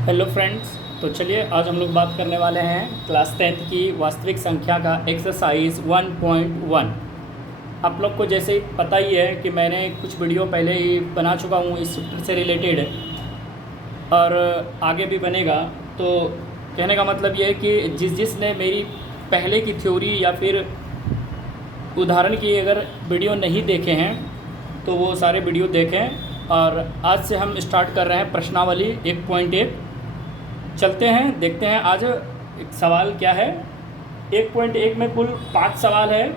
Hello friends. तो चलिए आज हम लोग बात करने वाले हैं क्लास 10th की वास्तविक संख्या का एक्सरसाइज 1.1। आप लोग को जैसे ही पता ही है कि मैंने कुछ वीडियो पहले ही बना चुका हूँ इस चैप्टर से रिलेटेड और आगे भी बनेगा। तो कहने का मतलब ये है कि जिसने मेरी पहले की थ्योरी या फिर उदाहरण की अगर वीडियो नहीं देखे हैं तो वो सारे वीडियो देखें। और आज से हम स्टार्ट कर रहे हैं प्रश्नावली 1.1। चलते हैं, देखते हैं आज एक सवाल क्या है। 1.1 में कुल 5 सवाल है,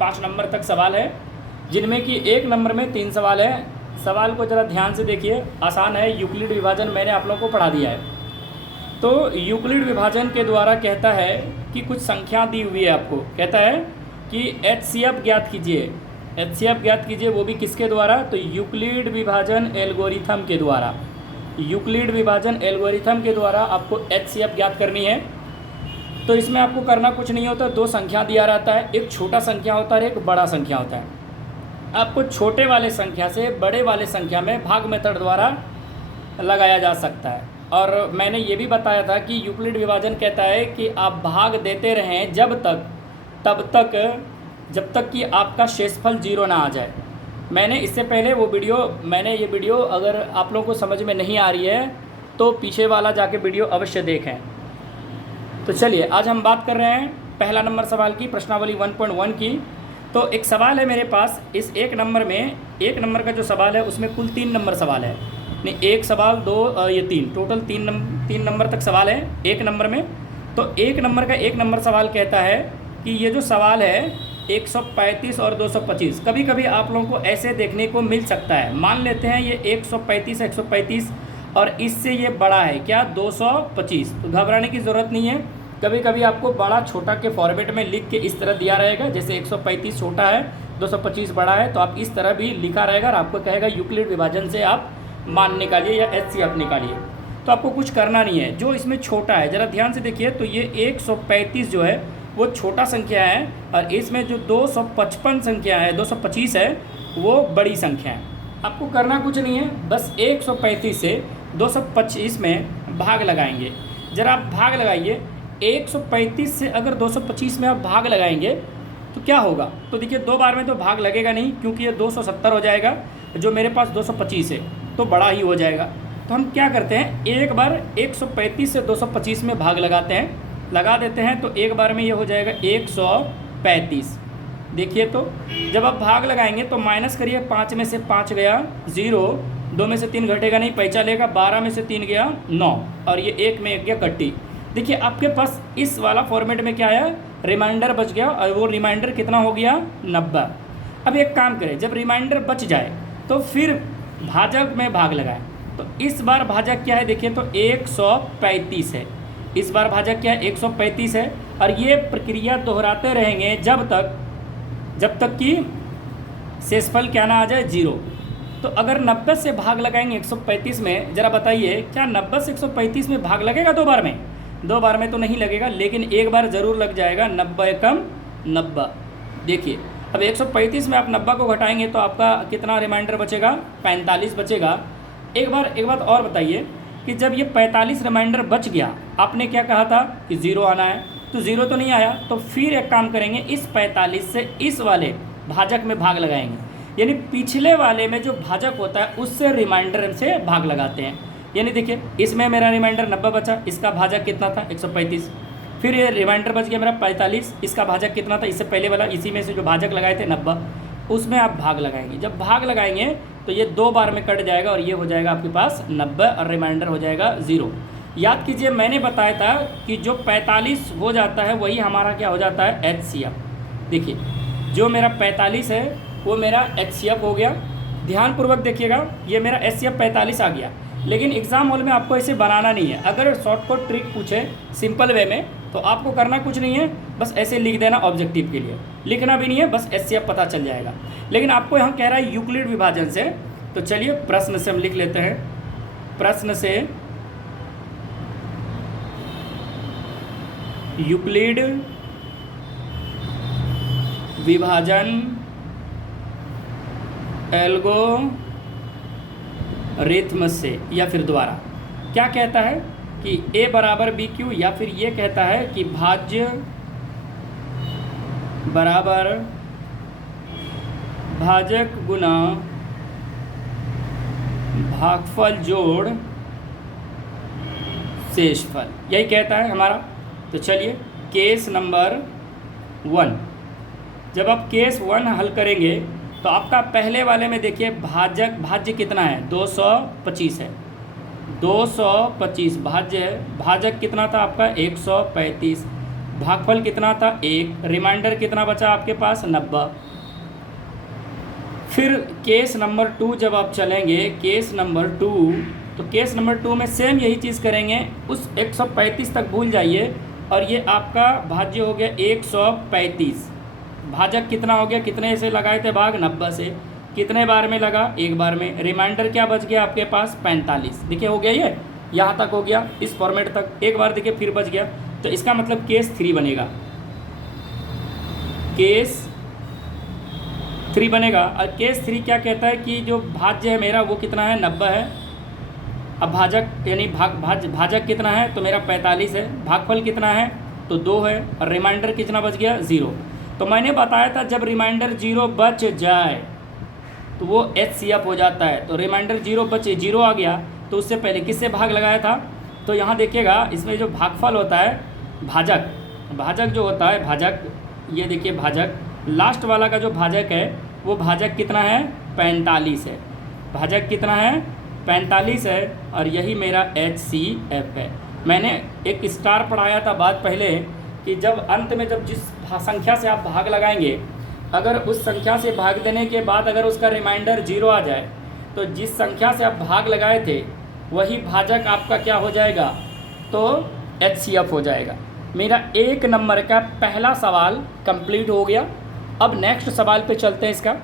5 नंबर तक सवाल है, जिनमें कि 1 नंबर में 3 सवाल है। सवाल को ज़रा ध्यान से देखिए, आसान है। यूक्लिड विभाजन मैंने आप लोगों को पढ़ा दिया है। तो यूक्लिड विभाजन के द्वारा कहता है कि कुछ संख्या दी हुई है, आपको कहता है कि HCF ज्ञात कीजिए। HCF ज्ञात कीजिए, वो भी किसके द्वारा? तो यूक्लिड विभाजन एल्गोरिथम के द्वारा। यूक्लिड विभाजन एल्गोरिथम के द्वारा आपको HCF ज्ञात करनी है। तो इसमें आपको करना कुछ नहीं होता, 2 संख्या दिया रहता है, एक छोटा संख्या होता है, एक बड़ा संख्या होता है। आपको छोटे वाले संख्या से बड़े वाले संख्या में भाग मेथड द्वारा लगाया जा सकता है। और मैंने ये भी बताया था कि यूक्लिड विभाजन कहता है कि आप भाग देते रहें जब तक कि आपका शेषफल 0 ना आ जाए। मैंने इससे पहले ये वीडियो अगर आप लोगों को समझ में नहीं आ रही है तो पीछे वाला जाके वीडियो अवश्य देखें। तो चलिए आज हम बात कर रहे हैं पहला नंबर सवाल की, प्रश्नावली 1.1 की। तो एक सवाल है मेरे पास, इस 1 नंबर में 1 नंबर का जो सवाल है उसमें कुल 3 नंबर सवाल है। नहीं, 1 सवाल 2 ये 3 टोटल 3 नंबर तक सवाल है 1 नंबर में। तो 1 नंबर का 1 नंबर सवाल कहता है कि ये जो सवाल है 135 और 225, कभी कभी आप लोगों को ऐसे देखने को मिल सकता है। मान लेते हैं ये 135 और इससे ये बड़ा है क्या, 225। तो घबराने की ज़रूरत नहीं है। कभी कभी आपको बड़ा छोटा के फॉर्मेट में लिख के इस तरह दिया रहेगा, जैसे 135 छोटा है 225 बड़ा है, तो आप इस तरह भी लिखा रहेगा और आपको कहेगा यूक्लिड विभाजन से आप मान निकालिए या HCF निकालिए। तो आपको कुछ करना नहीं है। जो इसमें छोटा है ज़रा ध्यान से देखिए, तो ये 135 जो है वो छोटा संख्या है और इसमें जो 255 संख्या है 225 है वो बड़ी संख्या है। आपको करना कुछ नहीं है, बस 135 से 225 में भाग लगाएंगे। ज़रा आप भाग लगाइए, 135 से अगर 225 में आप भाग लगाएंगे तो क्या होगा? तो देखिए 2 बार में तो भाग लगेगा नहीं, क्योंकि ये 270 हो जाएगा, जो मेरे पास 225 है तो बड़ा ही हो जाएगा। तो हम क्या करते हैं, एक बार 135 से 225 में भाग लगा देते हैं, तो एक बार में ये हो जाएगा 135। देखिए तो जब आप भाग लगाएंगे तो माइनस करिए, 5 में से 5 गया 0, 2 में से 3 घटेगा नहीं, पैंचा लेगा, 12 में से 3 गया 9 और ये 1 में 1 गया कट्टी। देखिए आपके पास इस वाला फॉर्मेट में क्या आया, रिमाइंडर बच गया और वो रिमाइंडर कितना हो गया, 90। अब एक काम करें, जब रिमाइंडर बच जाए तो फिर भाजक में भाग लगाएं। तो इस बार भाजक क्या है, देखिए तो 135 है, इस बार भाजक क्या है 135 है। और ये प्रक्रिया दोहराते रहेंगे जब तक कि शेषफल क्या ना आ जाए 0। तो अगर 90 से भाग लगाएंगे 135 में, ज़रा बताइए क्या 90 से 135 में भाग लगेगा 2 बार में? 2 बार में तो नहीं लगेगा, लेकिन एक बार ज़रूर लग जाएगा, 90 कम 90। देखिए अब 135 में आप 90 को घटाएंगे तो आपका कितना रिमाइंडर बचेगा, 45 बचेगा। एक बात और बताइए कि जब ये 45 रिमाइंडर बच गया, आपने क्या कहा था कि 0 आना है, तो 0 तो नहीं आया। तो फिर एक काम करेंगे, इस 45 से इस वाले भाजक में भाग लगाएंगे, यानी पिछले वाले में जो भाजक होता है उससे रिमाइंडर से भाग लगाते हैं। यानी देखिए इसमें मेरा रिमाइंडर 90 बचा, इसका भाजक कितना था 135, फिर ये रिमाइंडर बच गया मेरा 45, इसका भाजक कितना था इससे पहले वाला, इसी में से जो भाजक लगाए थे 90, उसमें आप भाग लगाएंगे। जब भाग लगाएंगे तो ये 2 बार में कट जाएगा और ये हो जाएगा आपके पास 90 और रिमाइंडर हो जाएगा 0। याद कीजिए मैंने बताया था कि जो 45 हो जाता है वही हमारा क्या हो जाता है, HCF। देखिए जो मेरा 45 है वो मेरा HCF हो गया। ध्यानपूर्वक देखिएगा, ये मेरा HCF 45 आ गया। लेकिन एग्ज़ाम हॉल में आपको ऐसे बनाना नहीं है। अगर शॉर्टकट ट्रिक पूछे सिंपल वे में तो आपको करना कुछ नहीं है, बस ऐसे लिख देना, ऑब्जेक्टिव के लिए लिखना भी नहीं है, बस HCF पता चल जाएगा। लेकिन आपको यहाँ कह रहा है यूक्लिड विभाजन से, तो चलिए प्रश्न से हम लिख लेते हैं। प्रश्न से यूक्लिड विभाजन एल्गोरिथम से या फिर द्वारा क्या कहता है कि ए बराबर बी क्यू, या फिर ये कहता है कि भाज्य बराबर भाजक गुना भागफल जोड़ शेषफल, यही कहता है हमारा। तो चलिए केस नंबर 1, जब आप केस 1 हल करेंगे तो आपका पहले वाले में देखिए भाज्य कितना है, 225 है, 225 भाज्य है। भाजक कितना था आपका 135, भागफल कितना था 1, रिमाइंडर कितना बचा आपके पास 90। फिर केस नंबर 2 जब आप चलेंगे, केस नंबर 2, तो केस नंबर 2 में सेम यही चीज़ करेंगे, उस 135 तक भूल जाइए और ये आपका भाज्य हो गया 135। भाजक कितना हो गया, कितने से लगाए थे भाग 90 से, कितने बार में लगा, एक बार में। रिमाइंडर क्या बच गया आपके पास 45। देखिए हो गया, ये यहाँ तक हो गया, इस फॉर्मेट तक, एक बार देखिए फिर बच गया। तो इसका मतलब केस 3 बनेगा, केस 3 बनेगा। और केस 3 क्या कहता है कि जो भाज्य है मेरा वो कितना है 90 है। अब भाजक यानी भाजक कितना है तो मेरा 45 है, भागफल कितना है तो 2 है, और रिमाइंडर कितना बच गया 0। तो मैंने बताया था जब रिमाइंडर 0 बच जाए तो वो HCF हो जाता है। तो रिमाइंडर 0 आ गया तो उससे पहले किससे भाग लगाया था, तो यहाँ देखिएगा इसमें जो भागफल होता है भाजक जो होता है भाजक, ये देखिए भाजक लास्ट वाला का जो भाजक है वो भाजक कितना है 45 है, भाजक कितना है 45 है, और यही मेरा HCF है। मैंने एक स्टार पढ़ाया था बात पहले कि जब अंत में जब जिस संख्या से आप भाग लगाएंगे, अगर उस संख्या से भाग देने के बाद अगर उसका रिमाइंडर 0 आ जाए तो जिस संख्या से आप भाग लगाए थे वही भाजक आपका क्या हो जाएगा, तो HCF हो जाएगा। मेरा 1 नंबर का पहला सवाल कंप्लीट हो गया। अब नेक्स्ट सवाल पे चलते हैं इसका।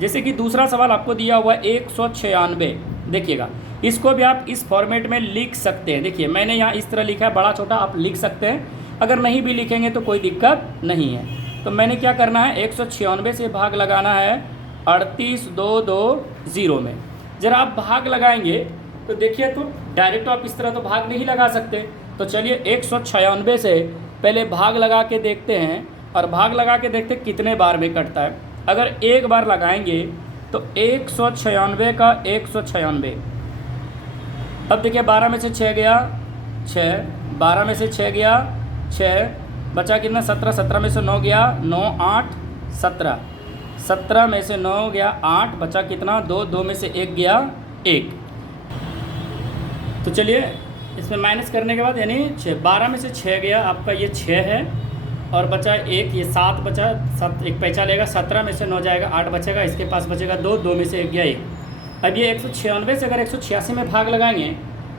जैसे कि दूसरा सवाल आपको दिया हुआ है 196, देखिएगा इसको भी आप इस फॉर्मेट में लिख सकते हैं। देखिए मैंने यहाँ इस तरह लिखा है, बड़ा छोटा आप लिख सकते हैं, अगर नहीं भी लिखेंगे तो कोई दिक्कत नहीं है। तो मैंने क्या करना है 196 से भाग लगाना है 38,220 में। जरा आप भाग लगाएंगे तो देखिए तो डायरेक्ट आप इस तरह तो भाग नहीं लगा सकते। तो चलिए 196 से पहले भाग लगा के देखते हैं, और भाग लगा के देखते कितने बार में कटता है। अगर एक बार लगाएंगे तो 196 का 196, अब देखिए 12 में से 6 गया 6, 12 में से 6 गया 6, बचा कितना 17, 17 में से 9 गया 9, 8, 17, 17 में से 9 गया 8, बचा कितना 2, 2 में से 1 गया 1। तो चलिए इसमें माइनस करने के बाद यानी 6, 12 में से 6 गया आपका ये 6 है, और बचा 1, ये 7 बचा, 7 एक पैसा लेगा, 17 में से 9 जाएगा 8 बचेगा, इसके पास बचेगा 2, 2 में से 1 गया 1। अब ये 196 से अगर 186 में भाग लगाएंगे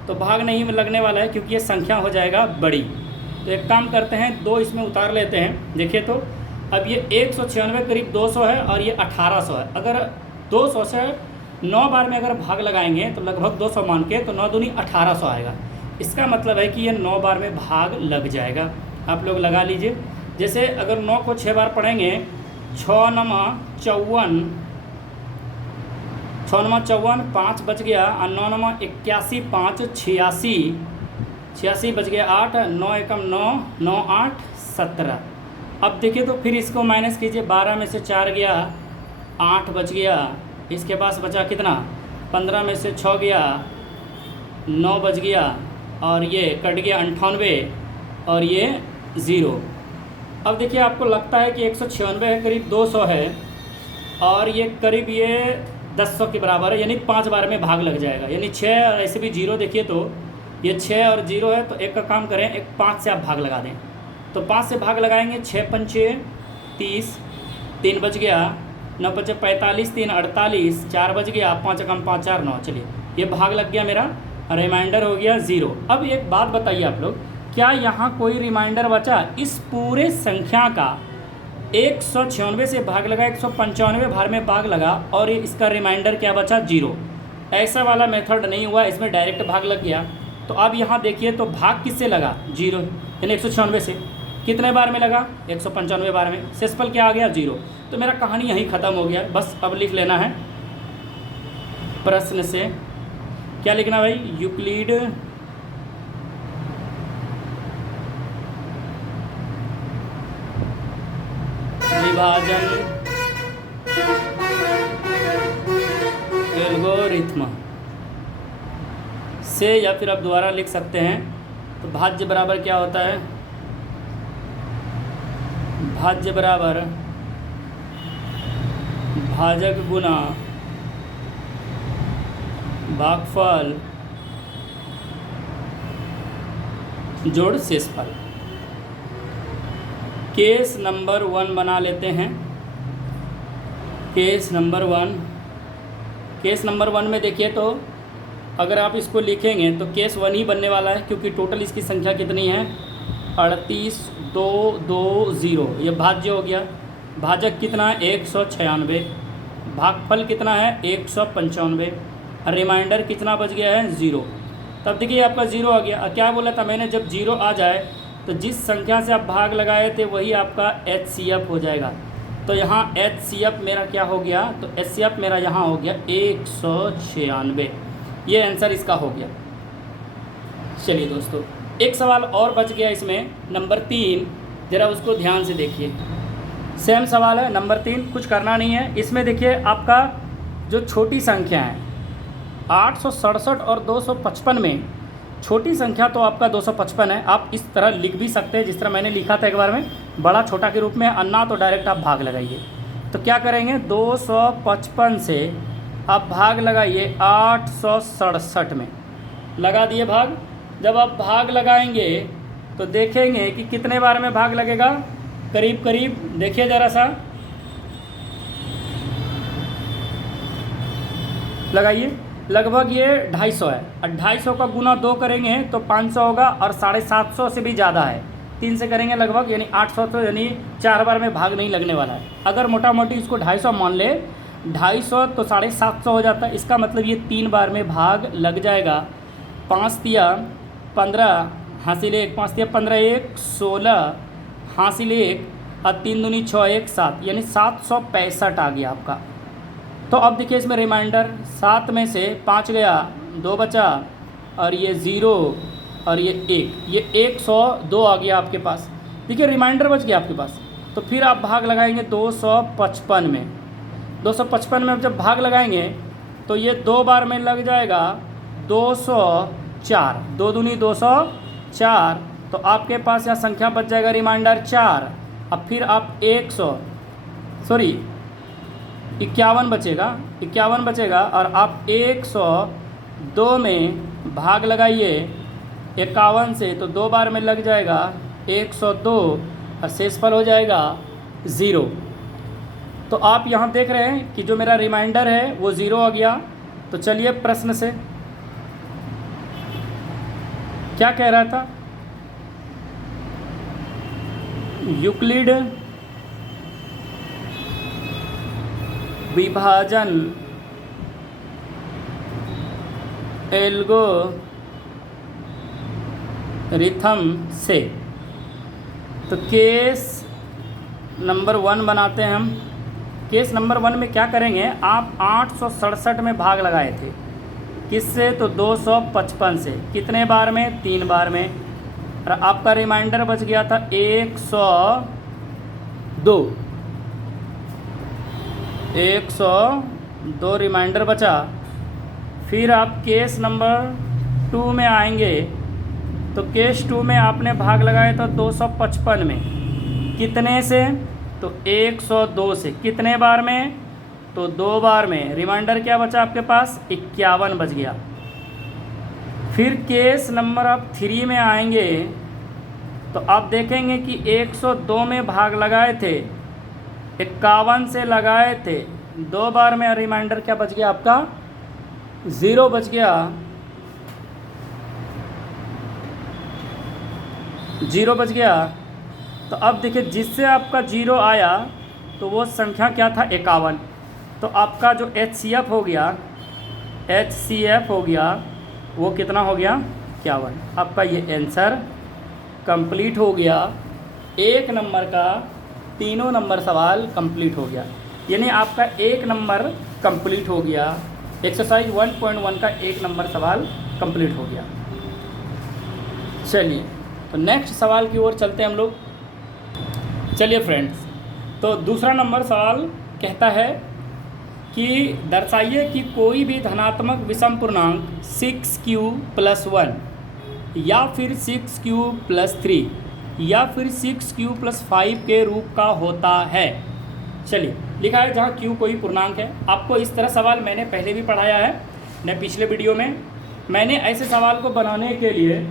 तो भाग नहीं लगने वाला है क्योंकि ये संख्या हो जाएगा बड़ी। तो एक काम करते हैं 2 इसमें उतार लेते हैं। देखिए तो अब ये 196 करीब 200 है और ये 1800 है। अगर 200 से 9 बार में अगर भाग लगाएंगे तो लगभग 200 मान के, तो 9 दूनी 1800 आएगा। इसका मतलब है कि ये 9 बार में भाग लग जाएगा। आप लोग लगा लीजिए। जैसे अगर 9 को 6 बार पढ़ेंगे, 6 नमा 54, 6 नमा 54, 5 बच गया, और 9 नमा 81, 5 86, 86 बच गया 8, 9 एकम 9, 9 8 17। अब देखिए तो फिर इसको माइनस कीजिए, 12 में से 4 गया 8 बच गया, इसके पास बचा कितना 15 में से 6 गया 9 बच गया, और ये कट गया 98, और ये 0। अब देखिए आपको लगता है कि 196 है करीब 200 है, और ये करीब ये 1000 के बराबर है, यानी 5 बार में भाग लग जाएगा। यानी 6 और ऐसे भी 0, देखिए तो ये 6 और 0 है, तो एक का काम करें, एक 5 से आप भाग लगा दें। तो 5 से भाग लगाएंगे, 6 पंचे 30, 3 बच गया, 9 बचे 45, 3 48, 4 बच गया, 5 कम 5 4 9। चलिए ये भाग लग गया मेरा, रिमाइंडर हो गया 0। अब एक बात बताइए आप लोग, क्या यहाँ कोई रिमाइंडर बचा? इस पूरे संख्या का 196 से भाग लगा, 195 बार में भाग लगा, और इसका रिमाइंडर क्या बचा 0। ऐसा वाला मेथड नहीं हुआ, इसमें डायरेक्ट भाग लग गया। तो अब यहाँ देखिए तो भाग किससे लगा 0, यानी 196 से कितने बार में लगा 195 बार में, शेषफल क्या आ गया 0। तो मेरा कहानी यहीं ख़त्म हो गया। बस अब लिख लेना है प्रश्न से, क्या लिखना भाई, यूक्लिड विभाजन एल्गोरिथ्म से, या फिर आप दोबारा लिख सकते हैं। तो भाज्य बराबर क्या होता है? भाज्य बराबर भाजक गुना भागफल जोड़ शेषफल। केस नंबर 1 बना लेते हैं। केस नंबर 1 में देखिए, तो अगर आप इसको लिखेंगे तो केस 1 ही बनने वाला है, क्योंकि टोटल इसकी संख्या कितनी है? 38, 2, 2, 0। ये भाज्य हो गया। भाजक कितना है? 196। भागफल कितना है? 195। रिमाइंडर कितना बच गया है? 0। तब देखिए आपका 0 आ गया। क्या बोला था मैंने? जब 0 आ जाए तो जिस संख्या से आप भाग लगाए थे वही आपका HCF हो जाएगा। तो यहाँ HCF मेरा क्या हो गया? तो HCF मेरा यहाँ हो गया 196। ये आंसर इसका हो गया। चलिए दोस्तों, एक सवाल और बच गया इसमें, नंबर 3। ज़रा उसको ध्यान से देखिए। सेम सवाल है नंबर 3, कुछ करना नहीं है इसमें। देखिए आपका जो छोटी संख्या है 867 और 255 में, छोटी संख्या तो आपका 255 है। आप इस तरह लिख भी सकते हैं जिस तरह मैंने लिखा था एक बार में, बड़ा छोटा के रूप में, अन्ना तो डायरेक्ट आप भाग लगाइए। तो क्या करेंगे? 255 से आप भाग लगाइए 867 में, लगा दिए भाग। जब आप भाग लगाएंगे तो देखेंगे कि कितने बार में भाग लगेगा। करीब करीब देखिए ज़रा सा, लगाइए। लगभग ये 250 है। 250 का गुना 2 करेंगे तो 500 होगा, और 750 से भी ज़्यादा है। 3 से करेंगे लगभग, यानी 800, तो यानी 4 बार में भाग नहीं लगने वाला है। अगर मोटा मोटी इसको 250 मान ले, 250 तो 750 हो जाता है। इसका मतलब ये 3 बार में भाग लग जाएगा। 5 तिया 15 हासिल 1, 5 तिया 15, 1 16 हासिल 1, और 3 दूनी 6, 1 7, यानी 765 आ गया आपका। तो अब देखिए इसमें रिमाइंडर 7 में से 5 गया, 2 बचा, और ये 0 और ये 1, ये 102 आ गया आपके पास। देखिए रिमाइंडर बच गया आपके पास। तो फिर आप भाग लगाएंगे 255 में। 255 में अब जब भाग लगाएंगे तो ये 2 बार में लग जाएगा 204, 2 दूनी 204। तो आपके पास यहाँ संख्या बच जाएगा रिमाइंडर 4। अब फिर आप 51 बचेगा, 51 बचेगा, और आप 102 में भाग लगाइए 51 से, तो 2 बार में लग जाएगा 102, और शेषफल हो जाएगा 0। तो आप यहाँ देख रहे हैं कि जो मेरा रिमाइंडर है वो 0 आ गया। तो चलिए प्रश्न से क्या कह रहा था? यूक्लिड विभाजन एल्गोरिथम से। तो केस नंबर 1 बनाते हैं हम। केस नंबर 1 में क्या करेंगे? आप 867 में भाग लगाए थे, किससे? तो 255 से। कितने बार में? 3 बार में। और आपका रिमाइंडर बच गया था 102, 102 रिमाइंडर बचा। फिर आप केस नंबर 2 में आएंगे। तो केस 2 में आपने भाग लगाया था 255 में, कितने से? तो 102 से। कितने बार में? तो 2 बार में। रिमाइंडर क्या बचा आपके पास? 51 बच गया। फिर केस नंबर आप 3 में आएंगे तो आप देखेंगे कि 102 में भाग लगाए थे, 51 से लगाए थे, 2 बार में। रिमाइंडर क्या बच गया आपका? 0 बच गया, 0 बच गया। तो अब देखिए जिससे आपका 0 आया तो वो संख्या क्या था? 51। तो आपका जो HCF हो गया, HCF हो गया, वो कितना हो गया? 51। आपका ये आंसर कंप्लीट हो गया। 1 नंबर का तीनों नंबर सवाल कंप्लीट हो गया, यानी आपका 1 नंबर कंप्लीट हो गया। एक्सरसाइज 1.1 का 1 नंबर सवाल कंप्लीट हो गया। चलिए तो नेक्स्ट सवाल की ओर चलते हैं हम लोग। चलिए फ्रेंड्स, तो दूसरा नंबर सवाल कहता है कि दर्शाइए कि कोई भी धनात्मक विषम पूर्णांक 6q+1 या फिर 6q+3 या फिर 6q+5 के रूप का होता है। चलिए, लिखा है जहाँ q कोई पूर्णांक है। आपको इस तरह सवाल मैंने पहले भी पढ़ाया है, मैं पिछले वीडियो में मैंने ऐसे सवाल को बनाने के लिए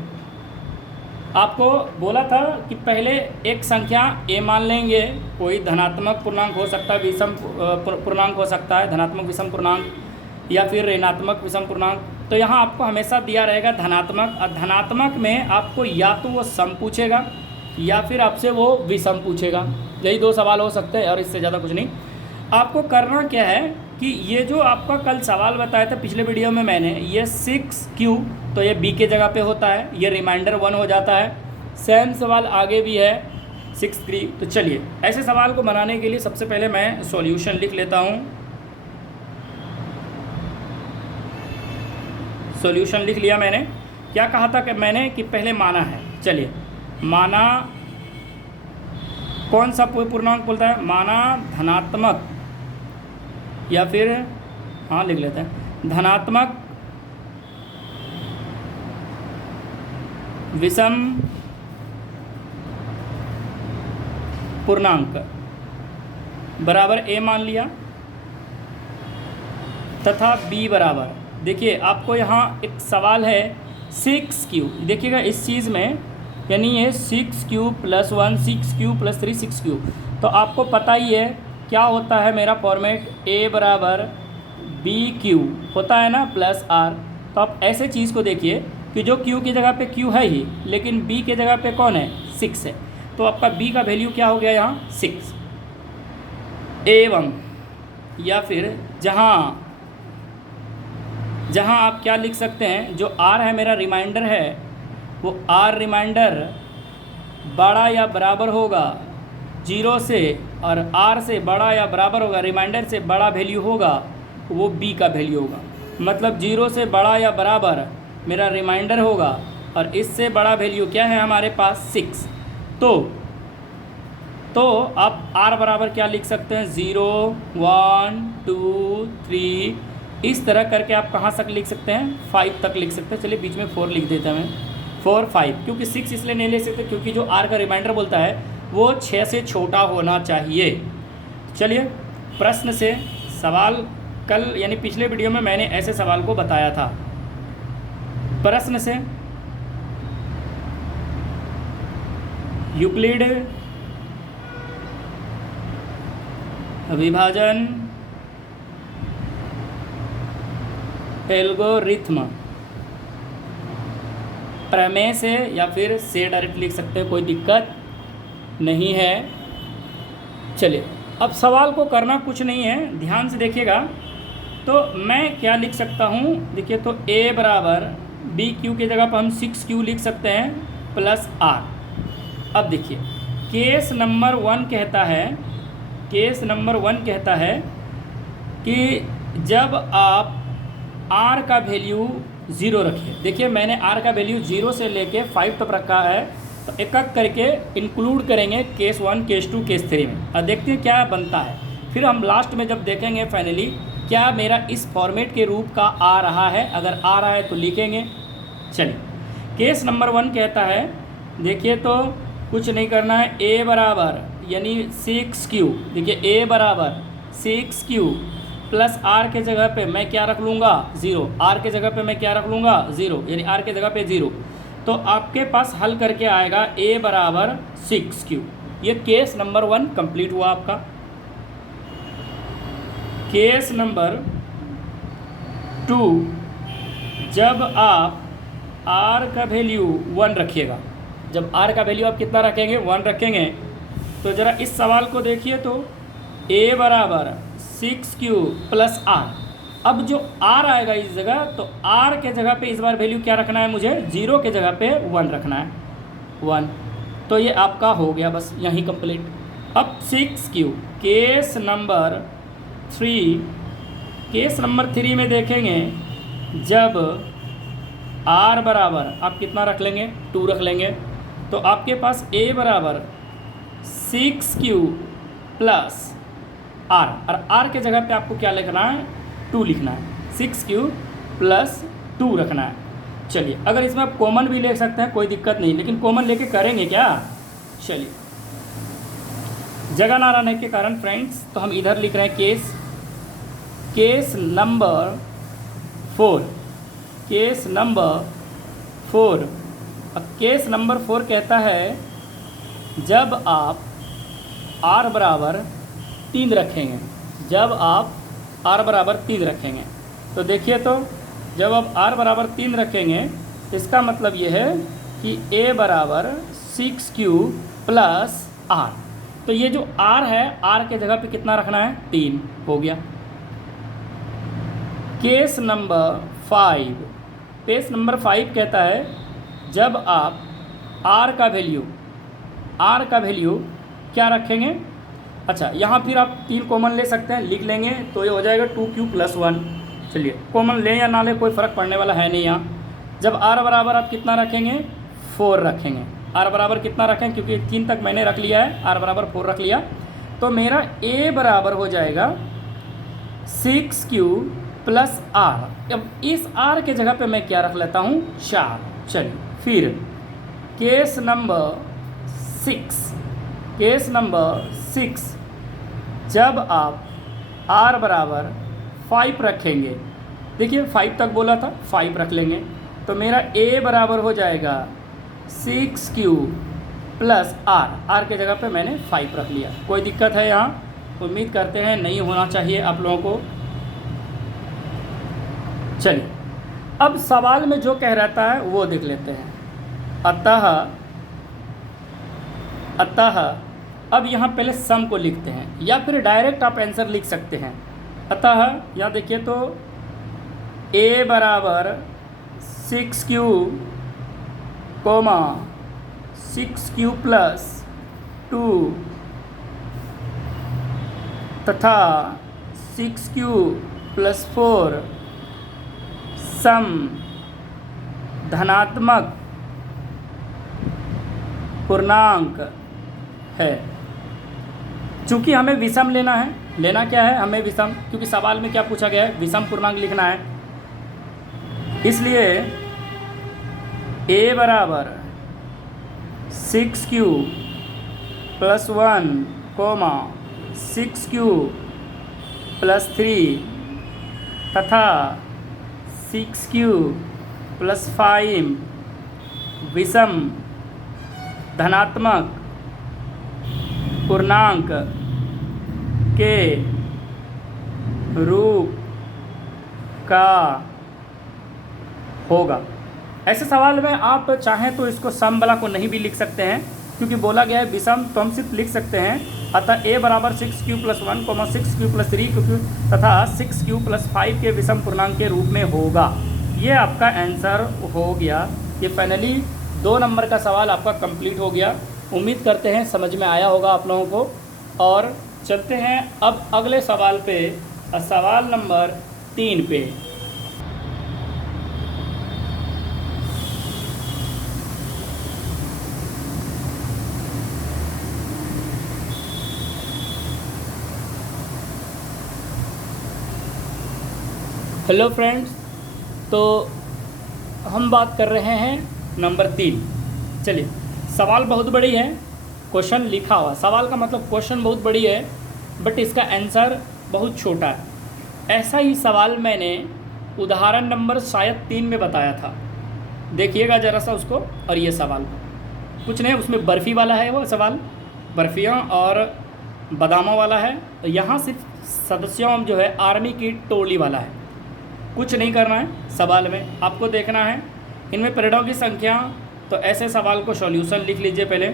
आपको बोला था कि पहले एक संख्या a मान लेंगे, कोई धनात्मक पूर्णांक हो सकता है, विषम पूर्णांक हो सकता है, धनात्मक विषम पूर्णांक या फिर ऋणात्मक विषम पूर्णांक। तो यहाँ आपको हमेशा दिया रहेगा धनात्मक, और धनात्मक में आपको या तो वो सम पूछेगा या फिर आपसे वो विषम पूछेगा। यही दो सवाल हो सकते हैं और इससे ज़्यादा कुछ नहीं। आपको करना क्या है कि ये जो आपका कल सवाल बताया था पिछले वीडियो में मैंने, ये 6q तो ये b के जगह पे होता है, ये रिमाइंडर 1 हो जाता है। सेम सवाल आगे भी है 6-3। तो चलिए, ऐसे सवाल को बनाने के लिए सबसे पहले मैं सॉल्यूशन लिख लेता हूँ। सॉल्यूशन लिख लिया मैंने। क्या कहा था कि मैंने कि पहले माना है। चलिए, माना कौन सा पूर्णांक बोलता है, माना धनात्मक या फिर हाँ लिख लेते हैं धनात्मक विषम पूर्णांक बराबर a मान लिया तथा b बराबर, देखिए आपको यहाँ एक सवाल है 6q, देखिएगा इस चीज़ में, यानी ये 6q+1 6q+3 6q। तो आपको पता ही है क्या होता है मेरा फॉर्मेट, a बराबर bq होता है ना प्लस r। तो आप ऐसे चीज़ को देखिए कि जो q की जगह पे q है ही, लेकिन b के जगह पे कौन है, 6 है। तो आपका b का वैल्यू क्या हो गया यहाँ 6। एवं या फिर जहाँ आप क्या लिख सकते हैं, जो r है मेरा रिमाइंडर है, वो r रिमाइंडर बड़ा या बराबर होगा 0 से, और r से बड़ा या बराबर होगा, रिमाइंडर से बड़ा वैल्यू होगा वो b का वैल्यू होगा। मतलब 0 से बड़ा या बराबर मेरा रिमाइंडर होगा और इससे बड़ा वैल्यू क्या है हमारे पास 6। तो आप r बराबर क्या लिख सकते हैं, 0 1 2 3, इस तरह करके आप कहाँ तक लिख सकते हैं, 5 तक लिख सकते हैं। चलिए बीच में 4 लिख देता मैं, 4 5, क्योंकि 6 इसलिए नहीं ले सकते क्योंकि जो r का रिमाइंडर बोलता है वो 6 से छोटा होना चाहिए। चलिए, प्रश्न से सवाल कल यानी पिछले वीडियो में मैंने ऐसे सवाल को बताया था। प्रश्न से यूक्लिड विभाजन एल्गोरिथम प्रमेय से या फिर से डायरेक्ट लिख सकते हैं, कोई दिक्कत नहीं है। चलिए, अब सवाल को करना कुछ नहीं है, ध्यान से देखिएगा। तो मैं क्या लिख सकता हूँ, देखिए, तो a बराबर बी क्यू की जगह पर हम 6q लिख सकते हैं प्लस r। अब देखिए, केस नंबर 1 कहता है कि जब आप r का वैल्यू 0 रखिए। देखिए, मैंने r का वैल्यू 0 से लेके 5 तक रखा है, तो एक एक करके इंक्लूड करेंगे केस 1 केस 2 केस 3 में, और देखते हैं क्या बनता है। फिर हम लास्ट में जब देखेंगे फाइनली क्या मेरा इस फॉर्मेट के रूप का आ रहा है, अगर आ रहा है तो लिखेंगे। चलिए, केस नंबर 1 कहता है, देखिए तो कुछ नहीं करना है, a बराबर यानी 6q, देखिए a बराबर 6q प्लस r के जगह पे मैं क्या रख लूँगा 0, r के जगह पे मैं क्या रख लूँगा 0, यानी r के जगह पे 0। तो आपके पास हल करके आएगा a बराबर 6q। ये केस नंबर 1 कंप्लीट हुआ आपका। केस नंबर 2, जब आप r का वैल्यू 1 रखिएगा, जब r का वैल्यू आप कितना रखेंगे 1 रखेंगे, तो ज़रा इस सवाल को देखिए, तो a बराबर 6q प्लस r। अब जो r आएगा इस जगह, तो r के जगह पे इस बार वैल्यू क्या रखना है मुझे, 0 के जगह पे 1 रखना है, 1। तो ये आपका हो गया, बस यहीं कंप्लीट। अब 6q केस नंबर 3 में देखेंगे, जब r बराबर आप कितना रख लेंगे 2 रख लेंगे, तो आपके पास a बराबर 6q प्लस आर, और आर के जगह पे आपको क्या लिखना है, 2 लिखना है, 6 प्लस 2 रखना है। चलिए, अगर इसमें आप कॉमन भी ले सकते हैं कोई दिक्कत नहीं, लेकिन कॉमन लेके करेंगे क्या, चलिए जगह ना रहने के कारण फ्रेंड्स, तो हम इधर लिख रहे हैं केस नंबर 4, केस नंबर 4। अब केस नंबर 4 कहता है जब आप r बराबर 3 रखेंगे, जब आप r बराबर 3 रखेंगे, तो देखिए, तो जब आप r बराबर 3 रखेंगे, इसका मतलब ये है कि a बराबर 6q प्लस r। तो ये जो r है, r के जगह पे कितना रखना है, 3 हो गया। केस नंबर 5, केस नंबर 5 कहता है जब आप r का वैल्यू क्या रखेंगे। अच्छा, यहाँ फिर आप 3 कॉमन ले सकते हैं, लिख लेंगे तो ये हो जाएगा 2q प्लस 1। चलिए, कॉमन ले या ना ले कोई फ़र्क पड़ने वाला है नहीं यहाँ। जब r बराबर आप कितना रखेंगे, 4 रखेंगे, r बराबर कितना रखें, क्योंकि 3 तक मैंने रख लिया है, r बराबर 4 रख लिया, तो मेरा a बराबर हो जाएगा 6q प्लस r। अब इस r के जगह पे मैं क्या रख लेता हूँ, 4। चलिए, फिर केस नंबर 6, जब आप r बराबर 5 रखेंगे, देखिए 5 तक बोला था, 5 रख लेंगे, तो मेरा a बराबर हो जाएगा 6q प्लस r के जगह पे मैंने 5 रख लिया। कोई दिक्कत है यहाँ, उम्मीद करते हैं नहीं होना चाहिए आप लोगों को। चलिए, अब सवाल में जो कह रहता है वो देख लेते हैं। अतः अब यहाँ पहले सम को लिखते हैं, या फिर डायरेक्ट आप आंसर लिख सकते हैं। अतः यहाँ देखिए, तो a बराबर 6q, 6q प्लस 2 तथा 6q प्लस 4 सम धनात्मक पूर्णांक है। चूँकि हमें विषम लेना है, लेना क्या है हमें विषम, क्योंकि सवाल में क्या पूछा गया है, विषम पूर्णांक लिखना है, इसलिए a बराबर 6q प्लस 1, 6q प्लस 3 तथा 6q प्लस 5 विषम धनात्मक पूर्णांक के रूप का होगा। ऐसे सवाल में आप चाहें तो इसको सम वाला को नहीं भी लिख सकते हैं, क्योंकि बोला गया है विषम, तो हम सिर्फ लिख सकते हैं। अतः a बराबर 6q प्लस 1, 6q प्लस 3 तथा 6q प्लस 5 के विषम पूर्णांक के रूप में होगा। ये आपका आंसर हो गया। ये फाइनली 2 नंबर का सवाल आपका कंप्लीट हो गया। उम्मीद करते हैं समझ में आया होगा आप लोगों को। और चलते हैं अब अगले सवाल पे, सवाल नंबर 3 पे। हेलो फ्रेंड्स, तो हम बात कर रहे हैं नंबर 3। चलिए, सवाल बहुत बड़ी है, क्वेश्चन लिखा हुआ, सवाल का मतलब क्वेश्चन बहुत बड़ी है, बट इसका आंसर बहुत छोटा है। ऐसा ही सवाल मैंने उदाहरण नंबर शायद 3 में बताया था, देखिएगा ज़रा सा उसको। और ये सवाल कुछ नहीं, उसमें बर्फ़ी वाला है, वो सवाल बर्फ़ियाँ और बादामों वाला है। तो यहाँ सिर्फ सदस्यों जो है आर्मी की टोली वाला है। कुछ नहीं करना है सवाल में, आपको देखना है इनमें परेडों की संख्या। तो ऐसे सवाल को सॉल्यूशन लिख लीजिए पहले।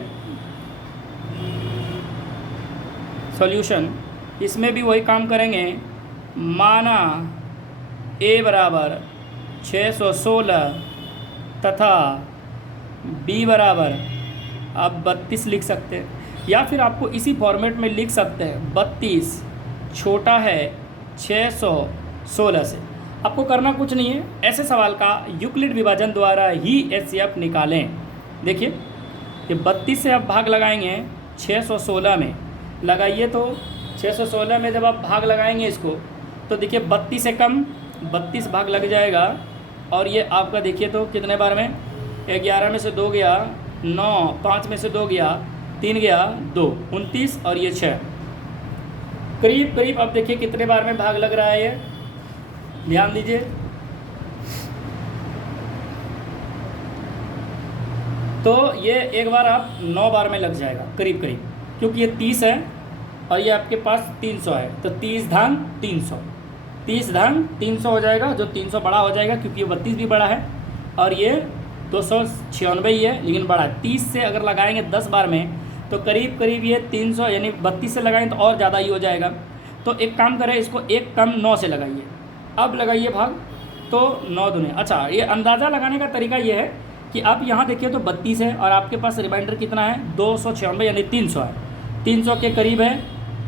सॉल्यूशन, इसमें भी वही काम करेंगे। माना a बराबर 616 तथा b बराबर आप 32 लिख सकते हैं, या फिर आपको इसी फॉर्मेट में लिख सकते हैं 32 छोटा है 616 से। आपको करना कुछ नहीं है, ऐसे सवाल का यूक्लिड विभाजन द्वारा ही HCF निकालें। देखिए, ये 32 से आप भाग लगाएंगे 616 में, लगाइए तो 616 में जब आप भाग लगाएंगे इसको तो देखिए 32 से कम 32 भाग लग जाएगा। और ये आपका देखिए तो कितने बार में, 11 में से 2 गया 9, 5 में से 2 गया 3 गया 2, 29 और ये 6, करीब करीब अब देखिए कितने बार में भाग लग रहा है ये, ध्यान दीजिए। तो ये एक बार आप 9 बार में लग जाएगा करीब करीब, क्योंकि ये 30 है और ये आपके पास 300 है, तो 30 धन 300, 30 धन 300 हो जाएगा, जो 300 बड़ा हो जाएगा क्योंकि ये 32 भी बड़ा है और ये 296 ही है लेकिन बड़ा है। 30 से अगर लगाएंगे 10 बार में तो करीब करीब ये 300 यानी 32 से लगाएंगे तो और ज़्यादा ही हो जाएगा। तो एक काम करें, इसको एक कम 9 से लगाइए, अब लगाइए भाग तो 9 दूने। अच्छा, ये अंदाज़ा लगाने का तरीका ये है कि आप यहाँ देखिए तो 32 है और आपके पास रिमाइंडर कितना है 296 यानी 300 है, 300 के करीब है,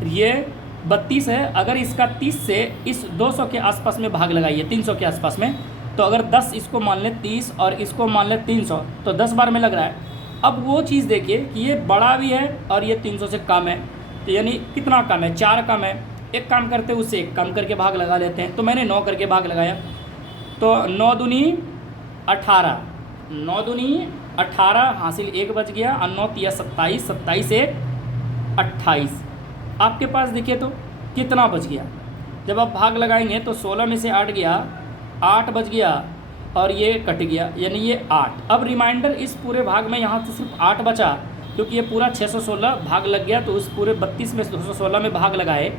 ये 32 है। अगर इसका 30 से इस 200 के आसपास में भाग लगाइए 300 के आसपास में, तो अगर 10 इसको मान ले 30 और इसको मान ले 300 तो 10 बार में लग रहा है। अब वो चीज़ देखिए कि ये बड़ा भी है और ये 300 से कम है, तो यानी कितना कम है, 4 कम है। एक काम करते हैं उससे एक कम करके भाग लगा लेते हैं, तो मैंने 9 करके भाग लगाया, तो 9 दूनी 18, 9 दूनी 18 हासिल 1 बच गया और 9 तिया 27, 27 से 28। आपके पास देखिए तो कितना बच गया, जब आप भाग लगाएंगे तो 16 में से 8 गया, 8 बच गया और ये कट गया यानी ये 8। अब रिमाइंडर इस पूरे भाग में यहाँ से सिर्फ 8 बचा, क्योंकि ये पूरा 616 भाग लग गया, तो उस पूरे 32 में 216 में भाग लगाए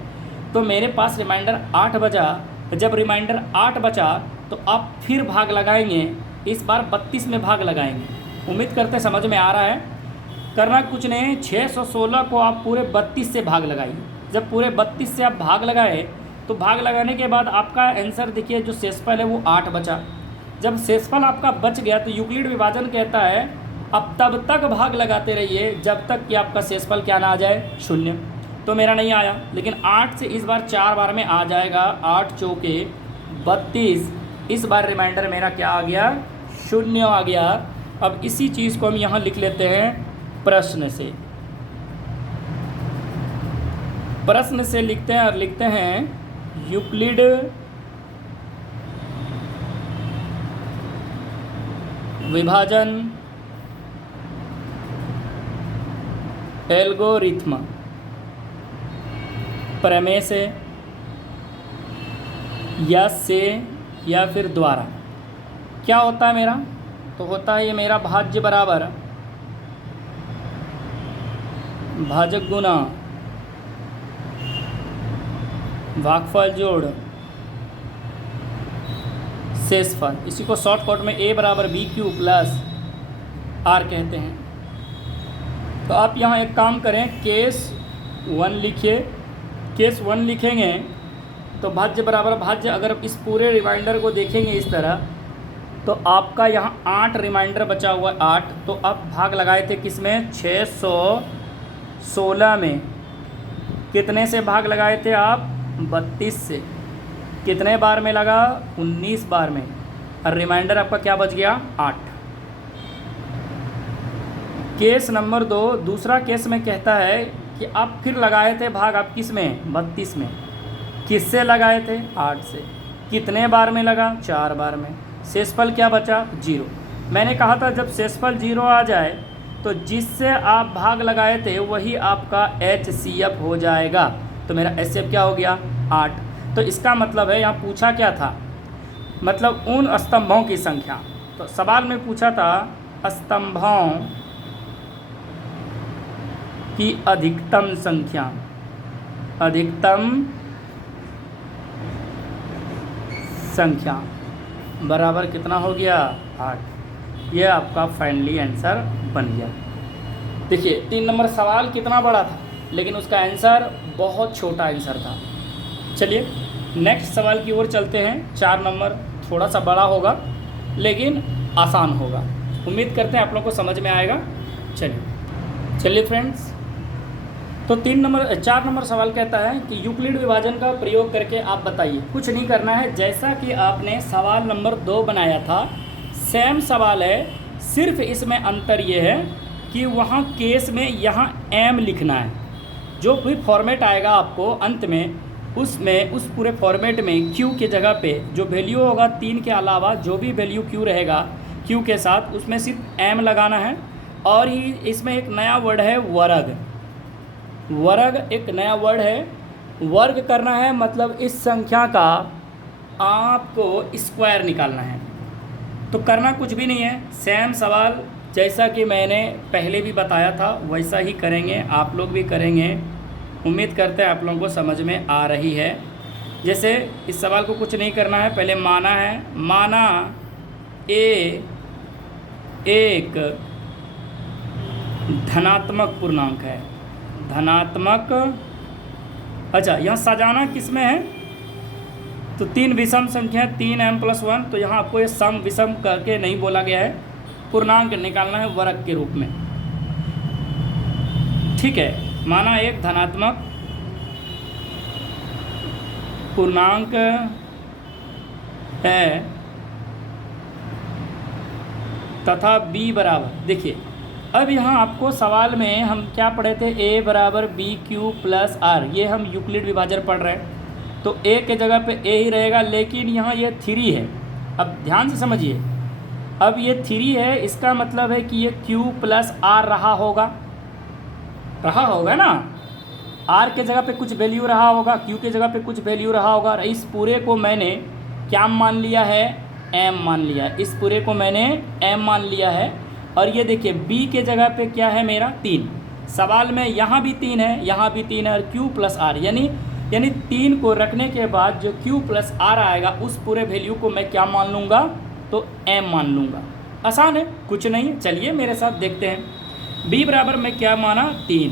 तो मेरे पास रिमाइंडर 8 बचा। जब रिमाइंडर 8 बचा तो आप फिर भाग लगाएंगे, इस बार 32 में भाग लगाएंगे। उम्मीद करते समझ में आ रहा है। करना कुछ नहीं, 616 को आप पूरे 32 से भाग लगाइए। जब पूरे 32 से आप भाग लगाए तो भाग लगाने के बाद आपका आंसर देखिए जो शेषफल है वो 8 बचा। जब शेषफल आपका बच गया तो यूक्लिड विभाजन कहता है अब तब तक भाग लगाते रहिए जब तक कि आपका शेषफल क्या ना आ जाए 0। तो मेरा नहीं आया, लेकिन 8 से इस बार 4 बार में आ जाएगा, 8 चौके 32। इस बार रिमाइंडर मेरा क्या आ गया 0 आ गया। अब इसी चीज़ को हम यहाँ लिख लेते हैं प्रश्न से, प्रश्न से लिखते हैं और लिखते हैं यूक्लिड विभाजन एल्गोरिथ्म प्रमेय से या फिर द्वारा क्या होता है मेरा, तो होता है ये मेरा भाज्य बराबर भाजक गुना भागफल जोड़ शेषफल। इसी को शॉर्टकट में a बराबर BQ प्लस R कहते हैं। तो आप यहाँ एक काम करें, केस 1 लिखिए। केस 1 लिखेंगे तो भाज्य बराबर भाज्य, अगर इस पूरे रिमाइंडर को देखेंगे इस तरह तो आपका यहाँ 8 रिमाइंडर बचा हुआ है 8। तो आप भाग लगाए थे किस में 616 में, कितने से भाग लगाए थे आप 32 से, कितने बार में लगा 19 बार में, और रिमाइंडर आपका क्या बच गया 8। केस नंबर 2 दूसरा केस में कहता है कि आप फिर लगाए थे भाग आप किस में 32 में, किससे लगाए थे 8 से, कितने बार में लगा 4 बार में, शेषफल क्या बचा 0। मैंने कहा था जब शेषफल 0 आ जाए तो जिससे आप भाग लगाए थे वही आपका HCF हो जाएगा। तो मेरा HCF क्या हो गया 8। तो इसका मतलब है यहाँ पूछा क्या था, मतलब उन स्तंभों की संख्या। तो सवाल में पूछा था स्तंभों की अधिकतम संख्या, अधिकतम संख्या बराबर कितना हो गया 8। यह आपका फाइनली आंसर बन गया। देखिए 3 नंबर सवाल कितना बड़ा था लेकिन उसका आंसर बहुत छोटा आंसर था। चलिए नेक्स्ट सवाल की ओर चलते हैं। 4 नंबर थोड़ा सा बड़ा होगा लेकिन आसान होगा। उम्मीद करते हैं आप लोग को समझ में आएगा। चलिए फ्रेंड्स, तो 4 नंबर सवाल कहता है कि यूक्लिड विभाजन का प्रयोग करके आप बताइए। कुछ नहीं करना है, जैसा कि आपने सवाल नंबर 2 बनाया था सेम सवाल है, सिर्फ इसमें अंतर ये है कि वहाँ केस में यहाँ m लिखना है, जो भी फॉर्मेट आएगा आपको अंत में, उसमें उस पूरे फॉर्मेट में क्यू के जगह पे जो वैल्यू होगा 3 के अलावा जो भी वैल्यू क्यू रहेगा क्यू के साथ, उसमें सिर्फ एम लगाना है। और ही इसमें एक नया वर्ड है वर्ग। वर्ग एक नया वर्ड है, वर्ग करना है मतलब इस संख्या का आपको स्क्वायर निकालना है। तो करना कुछ भी नहीं है, सेम सवाल जैसा कि मैंने पहले भी बताया था वैसा ही करेंगे, आप लोग भी करेंगे। उम्मीद करते हैं आप लोगों को समझ में आ रही है। जैसे इस सवाल को कुछ नहीं करना है, पहले माना है, माना ए एक धनात्मक पूर्णांक है, धनात्मक। अच्छा, यहाँ सजाना किस में है, तो 3 विषम संख्या 3m+1, तो यहाँ आपको ये सम विषम करके नहीं बोला गया है, पूर्णांक निकालना है वर्ग के रूप में। ठीक है, माना एक धनात्मक पूर्णांक है तथा b बराबर, देखिए अब यहाँ आपको सवाल में हम क्या पढ़े थे, a बराबर BQ + R, ये हम यूक्लिड विभाजन पढ़ रहे हैं, तो a के जगह पे a ही रहेगा, लेकिन यहाँ ये 3 है। अब ध्यान से समझिए, अब ये 3 है, इसका मतलब है कि ये Q + R रहा होगा ना, R के जगह पे कुछ वैल्यू रहा होगा, Q के जगह पे कुछ वैल्यू रहा होगा। और इस पूरे को मैंने क्या मान लिया है, m मान लिया, इस पूरे को मैंने m मान लिया है। और ये देखिए b के जगह पे क्या है मेरा 3, सवाल में यहाँ भी 3 है, यहाँ भी 3 है, और Q + R यानी 3 को रखने के बाद जो Q + R आएगा उस पूरे वैल्यू को मैं क्या मान लूँगा, तो m मान लूँगा। आसान है, कुछ नहीं, चलिए मेरे साथ देखते हैं। b बराबर मैं क्या माना, 3,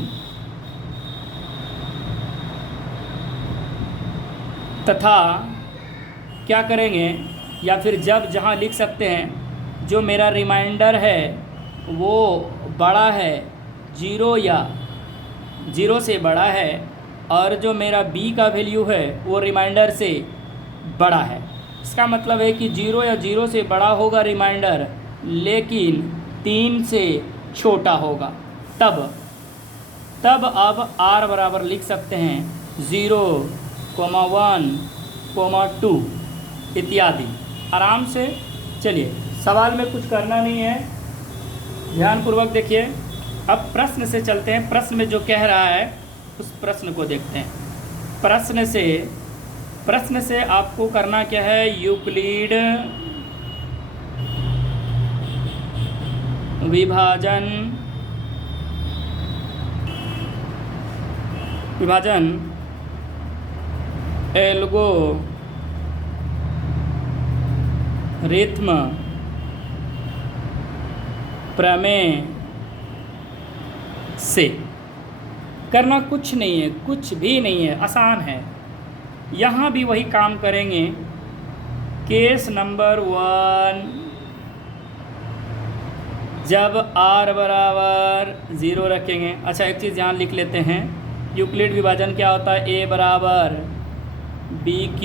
तथा क्या करेंगे, या फिर जब जहाँ लिख सकते हैं, जो मेरा रिमाइंडर है वो बड़ा है 0 या 0 से बड़ा है, और जो मेरा b का वैल्यू है वो रिमाइंडर से बड़ा है। इसका मतलब है कि 0 या 0 से बड़ा होगा रिमाइंडर, लेकिन 3 से छोटा होगा। तब अब r बराबर लिख सकते हैं 0, 1, 2 इत्यादि आराम से। चलिए, सवाल में कुछ करना नहीं है, ध्यानपूर्वक देखिए। अब प्रश्न से चलते हैं, प्रश्न में जो कह रहा है उस प्रश्न को देखते हैं। प्रश्न से आपको करना क्या है, यूक्लिड विभाजन एल्गोरिथ्म प्रमेय से करना कुछ नहीं है, कुछ भी नहीं है, आसान है। यहाँ भी वही काम करेंगे। केस नंबर 1, जब r बराबर 0 रखेंगे। अच्छा, एक चीज़ यहाँ लिख लेते हैं, यूक्लिड विभाजन क्या होता है, a बराबर BQ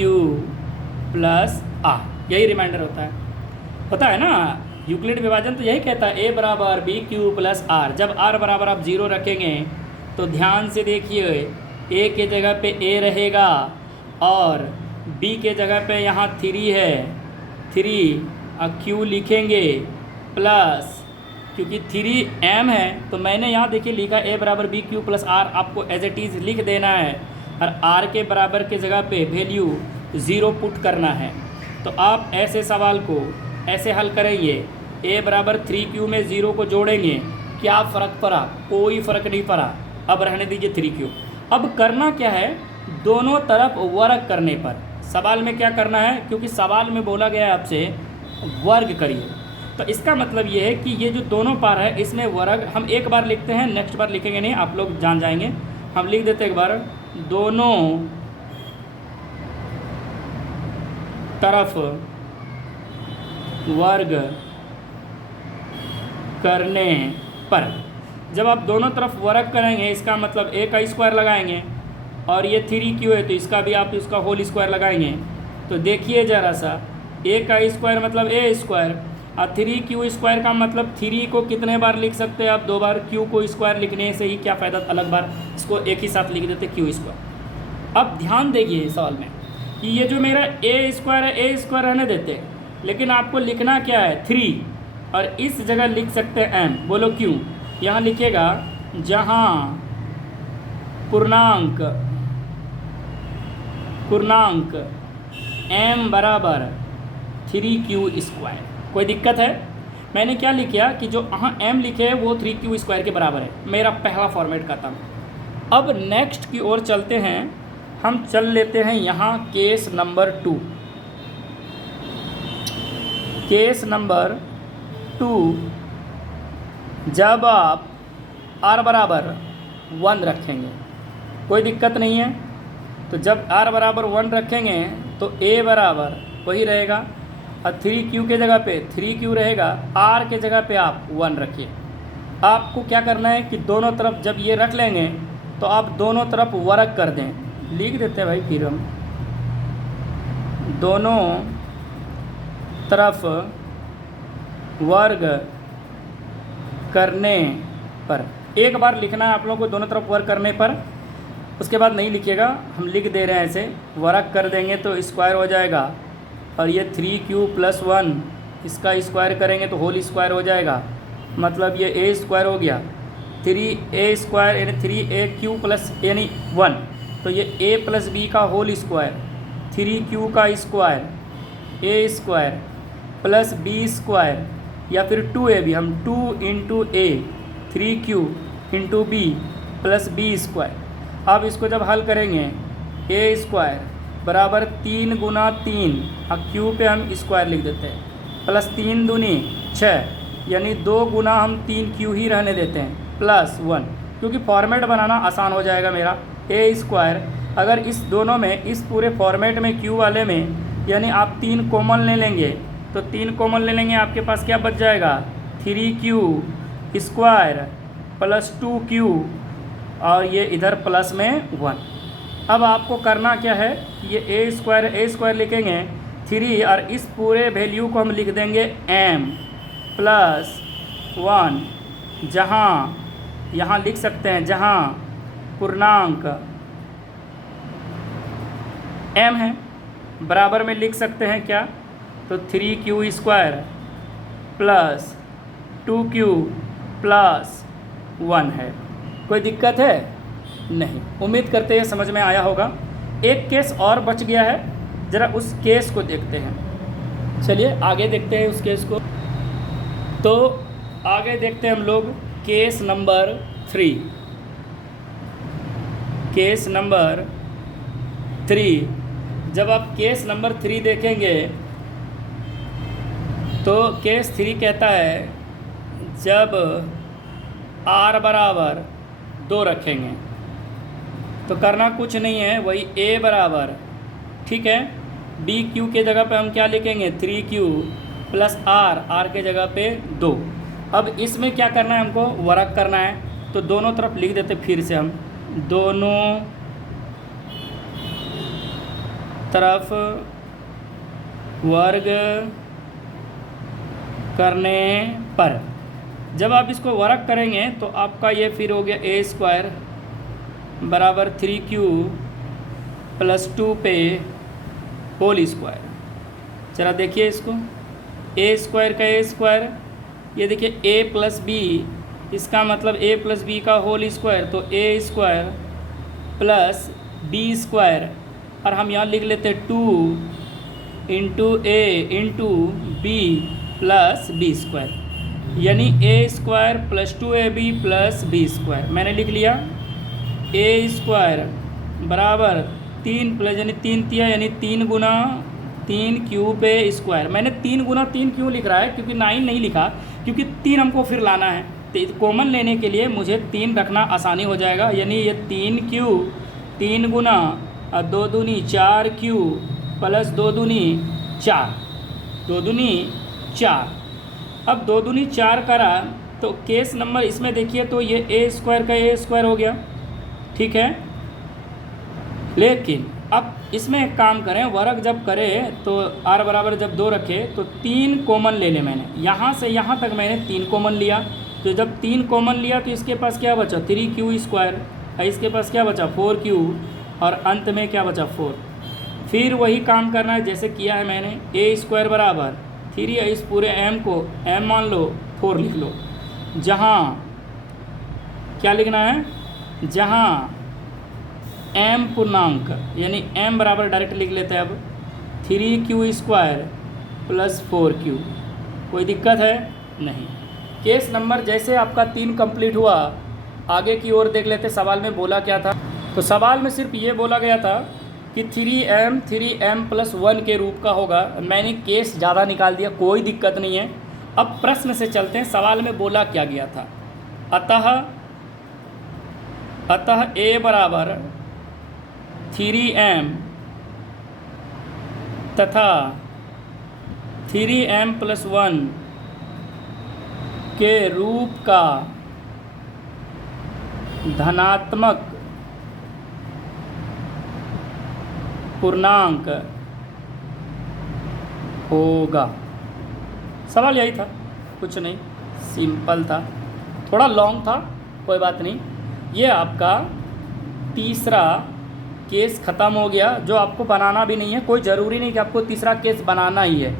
+ R, यही रिमाइंडर होता है ना। यूक्लिड विभाजन तो यही कहता है, a बराबर BQ + R। जब r बराबर आप 0 रखेंगे तो ध्यान से देखिए, a के जगह पे a रहेगा और b के जगह पे यहाँ 3 है, 3 और q लिखेंगे प्लस, क्योंकि 3m है तो मैंने यहाँ देखिए लिखा a बराबर BQ + R, आपको एज इट इज़ लिख देना है, और r के बराबर के जगह पे वैल्यू 0 पुट करना है। तो आप ऐसे सवाल को ऐसे हल करेंगे, a बराबर 3q में 0 को जोड़ेंगे, क्या फ़र्क पड़ा, कोई फ़र्क नहीं पड़ा। अब रहने दीजिए 3q। अब करना क्या है, दोनों तरफ वर्ग करने पर, सवाल में क्या करना है, क्योंकि सवाल में बोला गया है आपसे वर्ग करिए, तो इसका मतलब ये है कि ये जो दोनों पार है इसमें वर्ग हम एक बार लिखते हैं, नेक्स्ट बार लिखेंगे नहीं, आप लोग जान जाएंगे। हम लिख देते एक बार, दोनों तरफ वर्ग करने पर, जब आप दोनों तरफ वर्ग करेंगे इसका मतलब a का स्क्वायर लगाएंगे, और ये 3q है तो इसका भी आप इसका होल स्क्वायर लगाएंगे। तो देखिए ज़रा सा, a का स्क्वायर मतलब a स्क्वायर, और 3q² का मतलब 3 को कितने बार लिख सकते हैं आप? 2 बार। q को स्क्वायर लिखने से ही क्या फ़ायदा, अलग बार इसको एक ही साथ लिख देते q²। अब ध्यान देखिए सवाल में कि ये जो मेरा a² है, a² रहने देते हैं, लेकिन आपको लिखना क्या है? 3, और इस जगह लिख सकते हैं m। बोलो क्यों? यहाँ लिखिएगा जहाँ पूर्णांक m बराबर 3q²। कोई दिक्कत है? मैंने क्या लिखा कि जो यहाँ m लिखे है वो 3q² के बराबर है। मेरा पहला फॉर्मेट का था। अब नेक्स्ट की ओर चलते हैं। हम चल लेते हैं यहाँ केस नंबर 2। केस नंबर 2, जब आप r बराबर 1 रखेंगे, कोई दिक्कत नहीं है। तो जब r बराबर 1 रखेंगे तो a बराबर वही रहेगा, और 3q के जगह पे 3q रहेगा, r के जगह पे आप 1 रखिए। आपको क्या करना है कि दोनों तरफ जब ये रख लेंगे तो आप दोनों तरफ वर्ग कर दें। लिख देते हैं भाई, फिर हम दोनों तरफ वर्ग करने पर, एक बार लिखना है आप लोगों को दोनों तरफ वर्ग करने पर, उसके बाद नहीं लिखिएगा, हम लिख दे रहे हैं ऐसे। वर्ग कर देंगे तो स्क्वायर हो जाएगा, और ये 3q + 1 इसका स्क्वायर करेंगे तो होल स्क्वायर हो जाएगा, मतलब ये a² हो गया। 3a² यानी 3aq प्लस यानी 1, तो ये a + b का होल स्क्वायर, 3q का स्क्वायर, a² प्लस b² या फिर 2ab, हम 2 × a 3q × b plus b²। अब इसको जब हल करेंगे a² बराबर 3 × 3, और q पे हम स्क्वायर लिख देते हैं, प्लस 3 दूनी 6, यानी 2 गुना हम 3q ही रहने देते हैं, प्लस 1, क्योंकि फॉर्मेट बनाना आसान हो जाएगा मेरा। a², अगर इस दोनों में, इस पूरे फॉर्मेट में q वाले में, यानी आप 3 कॉमन ले लेंगे, तो 3 कॉमन ले लेंगे, आपके पास क्या बच जाएगा? 3q² प्लस 2q, और ये इधर प्लस में 1। अब आपको करना क्या है, ये a² लिखेंगे 3, और इस पूरे वैल्यू को हम लिख देंगे m प्लस 1, जहाँ यहाँ लिख सकते हैं जहाँ पूर्णांक m है, बराबर में लिख सकते हैं क्या? तो 3q² प्लस 2q प्लस 1 है। कोई दिक्कत है? नहीं। उम्मीद करते हैं समझ में आया होगा। एक केस और बच गया है, ज़रा उस केस को देखते हैं। चलिए आगे देखते हैं उस केस को। तो आगे देखते हैं हम लोग केस नंबर 3। केस नंबर 3, जब आप केस नंबर 3 देखेंगे तो केस 3 कहता है जब r बराबर 2 रखेंगे तो करना कुछ नहीं है, वही a बराबर, ठीक है, bq के जगह पे हम क्या लिखेंगे? 3q प्लस r के जगह पे 2। अब इसमें क्या करना है? हमको वर्ग करना है, तो दोनों तरफ लिख देते फिर से हम, दोनों तरफ वर्ग करने पर, जब आप इसको वर्ग करेंगे तो आपका ये फिर हो गया a² बराबर 3q प्लस 2 पे होल स्क्वायर। जरा देखिए इसको, a² का a², ये देखिए a प्लस b, इसका मतलब a प्लस b का होल स्क्वायर, तो a² प्लस b², और हम यहाँ लिख लेते 2 × a × b प्लस b², यानी a² plus 2ab plus b²। मैंने लिख लिया a² बराबर 3 प्लस यानी 3 तिया यानी 3 गुना 3q पे स्क्वायर। मैंने 3 गुना 3 क्यों लिख रहा है? क्योंकि 9 नहीं लिखा, क्योंकि 3 हमको फिर लाना है, तो कॉमन लेने के लिए मुझे 3 रखना आसानी हो जाएगा, यानी ये 3q 3 गुना 2 दूनी 4q प्लस 2 दूनी 4, 2 दूनी 4। अब 2 दूनी 4 करा तो केस नंबर इसमें देखिए तो ये a² का a² हो गया, ठीक है। लेकिन अब इसमें एक काम करें, वर्ग जब करें तो r बराबर जब 2 रखे तो 3 कॉमन ले लें। मैंने यहाँ से यहाँ तक मैंने 3 कॉमन लिया, तो जब 3 कॉमन लिया तो इसके पास क्या बचा 3q², इसके पास क्या बचा 4q, और अंत में क्या बचा 4। फिर वही काम करना है जैसे किया है मैंने, a² बराबर 3, इस पूरे m को m मान लो 4 लिख लो। जहाँ क्या लिखना है, जहाँ m पूर्णांक यानी m बराबर डायरेक्ट लिख लेते हैं अब 3q² + 4q। कोई दिक्कत है नहीं। केस नंबर जैसे आपका 3 कंप्लीट हुआ, आगे की ओर देख लेते सवाल में बोला क्या था। तो सवाल में सिर्फ ये बोला गया था कि 3m + 1 के रूप का होगा। मैंने केस ज़्यादा निकाल दिया, कोई दिक्कत नहीं है। अब प्रश्न से चलते हैं, सवाल में बोला क्या गया था। अतः a बराबर 3m तथा 3m + 1 के रूप का धनात्मक पूर्णांक होगा। सवाल यही था, कुछ नहीं, सिंपल था, थोड़ा लॉन्ग था, कोई बात नहीं। ये आपका तीसरा केस ख़त्म हो गया, जो आपको बनाना भी नहीं है। कोई ज़रूरी नहीं कि आपको तीसरा केस बनाना ही है।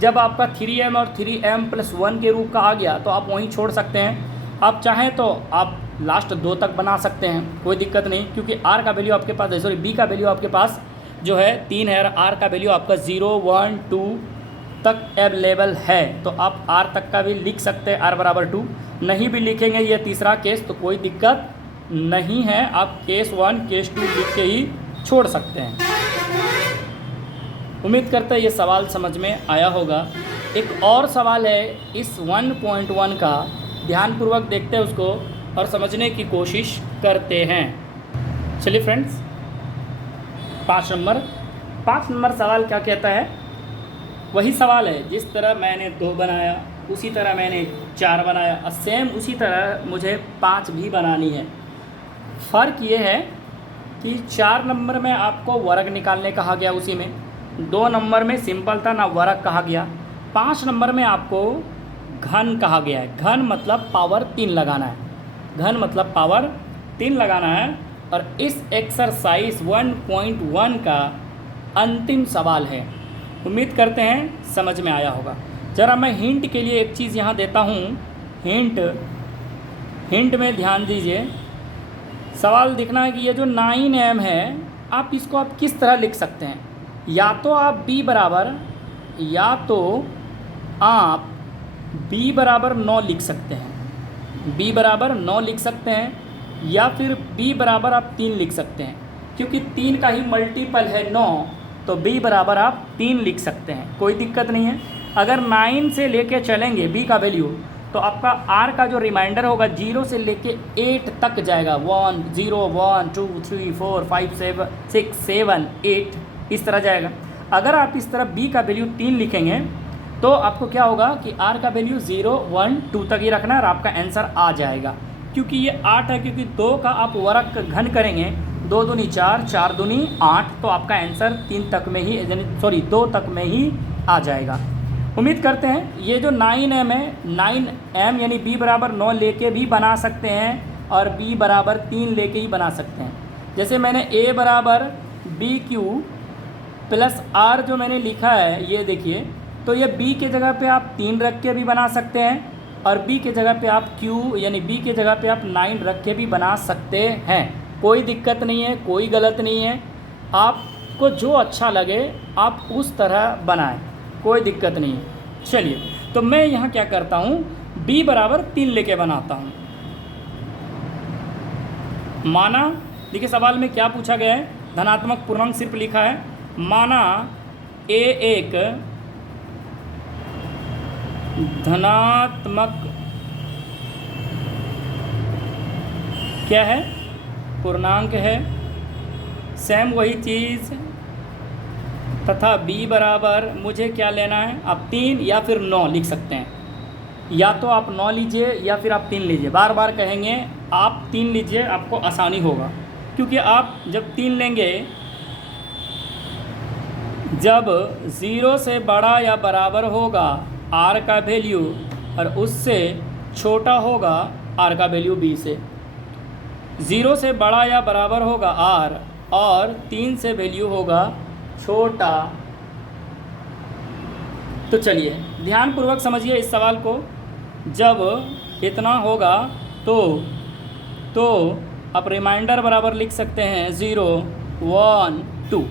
जब आपका 3m और 3m + 1 के रूप का आ गया तो आप वहीं छोड़ सकते हैं। आप चाहें तो आप लास्ट 2 तक बना सकते हैं, कोई दिक्कत नहीं, क्योंकि r का वैल्यू आपके पास, सॉरी b का वैल्यू आपके पास जो है 3 है, r का वैल्यू आपका 0, 1, 2 तक अवेलेबल है। तो आप r तक का भी लिख सकते हैं, r बराबर 2। नहीं भी लिखेंगे ये तीसरा केस तो कोई दिक्कत नहीं है, आप केस 1 केस 2 लिख के ही छोड़ सकते हैं। उम्मीद करते हैं ये सवाल समझ में आया होगा। एक और सवाल है इस 1.1 का, ध्यानपूर्वक देखते हैं उसको और समझने की कोशिश करते हैं। चलिए फ्रेंड्स, 5 नंबर सवाल क्या कहता है। वही सवाल है, जिस तरह मैंने 2 बनाया उसी तरह मैंने 4 बनाया, और सेम उसी तरह मुझे 5 भी बनानी है। फ़र्क ये है कि 4 नंबर में आपको वर्ग निकालने कहा गया, उसी में 2 नंबर में सिंपल था ना, वर्ग कहा गया। 5 नंबर में आपको घन कहा गया है। घन मतलब पावर 3 लगाना है, घन मतलब पावर 3 लगाना है। और इस एक्सरसाइज 1.1 का अंतिम सवाल है। उम्मीद करते हैं समझ में आया होगा। ज़रा मैं हिंट के लिए एक चीज़ यहाँ देता हूँ। हिंट में ध्यान दीजिए। सवाल दिखना है कि ये जो 9m है, आप इसको आप किस तरह लिख सकते हैं। या तो आप b बराबर 9 लिख सकते हैं, b बराबर 9 लिख सकते हैं, या फिर b बराबर आप 3 लिख सकते हैं, क्योंकि 3 का ही मल्टीपल है 9, तो b बराबर आप 3 लिख सकते हैं, कोई दिक्कत नहीं है। अगर 9 से लेके चलेंगे b का वैल्यू, तो आपका r का जो रिमाइंडर होगा 0 से लेके 8 तक जाएगा। 1 0 1 2 3 4 5 6 7 8 इस तरह जाएगा। अगर आप इस तरह b का वैल्यू 3 लिखेंगे तो आपको क्या होगा कि r का वैल्यू 0 1 2 तक ही रखना है और आपका आंसर आ जाएगा। क्योंकि ये 8 है, क्योंकि 2 का आप वर्ग घन करेंगे, 2 दूनी 4 4 दूनी 8, तो आपका आंसर 3 तक में ही, यानी सॉरी 2 तक में ही आ जाएगा। उम्मीद करते हैं ये जो 9m है, 9m यानी b बराबर 9 लेके भी बना सकते हैं और b बराबर 3 लेके ही बना सकते हैं। जैसे मैंने a बराबर bq प्लस r जो मैंने लिखा है, ये देखिए, तो ये b के जगह पे आप 3 रख के भी बना सकते हैं और b के जगह पे आप q यानी b के जगह पे आप 9 रख के भी बना सकते हैं। कोई दिक्कत नहीं है, कोई गलत नहीं है। आपको जो अच्छा लगे आप उस तरह बनाएं, कोई दिक्कत नहीं है। चलिए, तो मैं यहाँ क्या करता हूँ, b बराबर 3 लेके बनाता हूँ। माना, देखिए सवाल में क्या पूछा गया है, धनात्मक पूर्णांक सिर्फ लिखा है। माना a एक धनात्मक क्या है, पूर्णांक है। सेम वही चीज़, तथा b बराबर मुझे क्या लेना है, आप 3 या फिर 9 लिख सकते हैं। या तो आप 9 लीजिए या फिर आप 3 लीजिए। बार बार कहेंगे आप 3 लीजिए, आपको आसानी होगा, क्योंकि आप जब 3 लेंगे जब ज़ीरो से बड़ा या बराबर होगा r का वैल्यू और उससे छोटा होगा r का वैल्यू b से। ज़ीरो से बड़ा या बराबर होगा r और 3 से वैल्यू होगा छोटा। तो चलिए ध्यानपूर्वक समझिए इस सवाल को। जब इतना होगा तो आप रिमाइंडर बराबर लिख सकते हैं 0 1 2।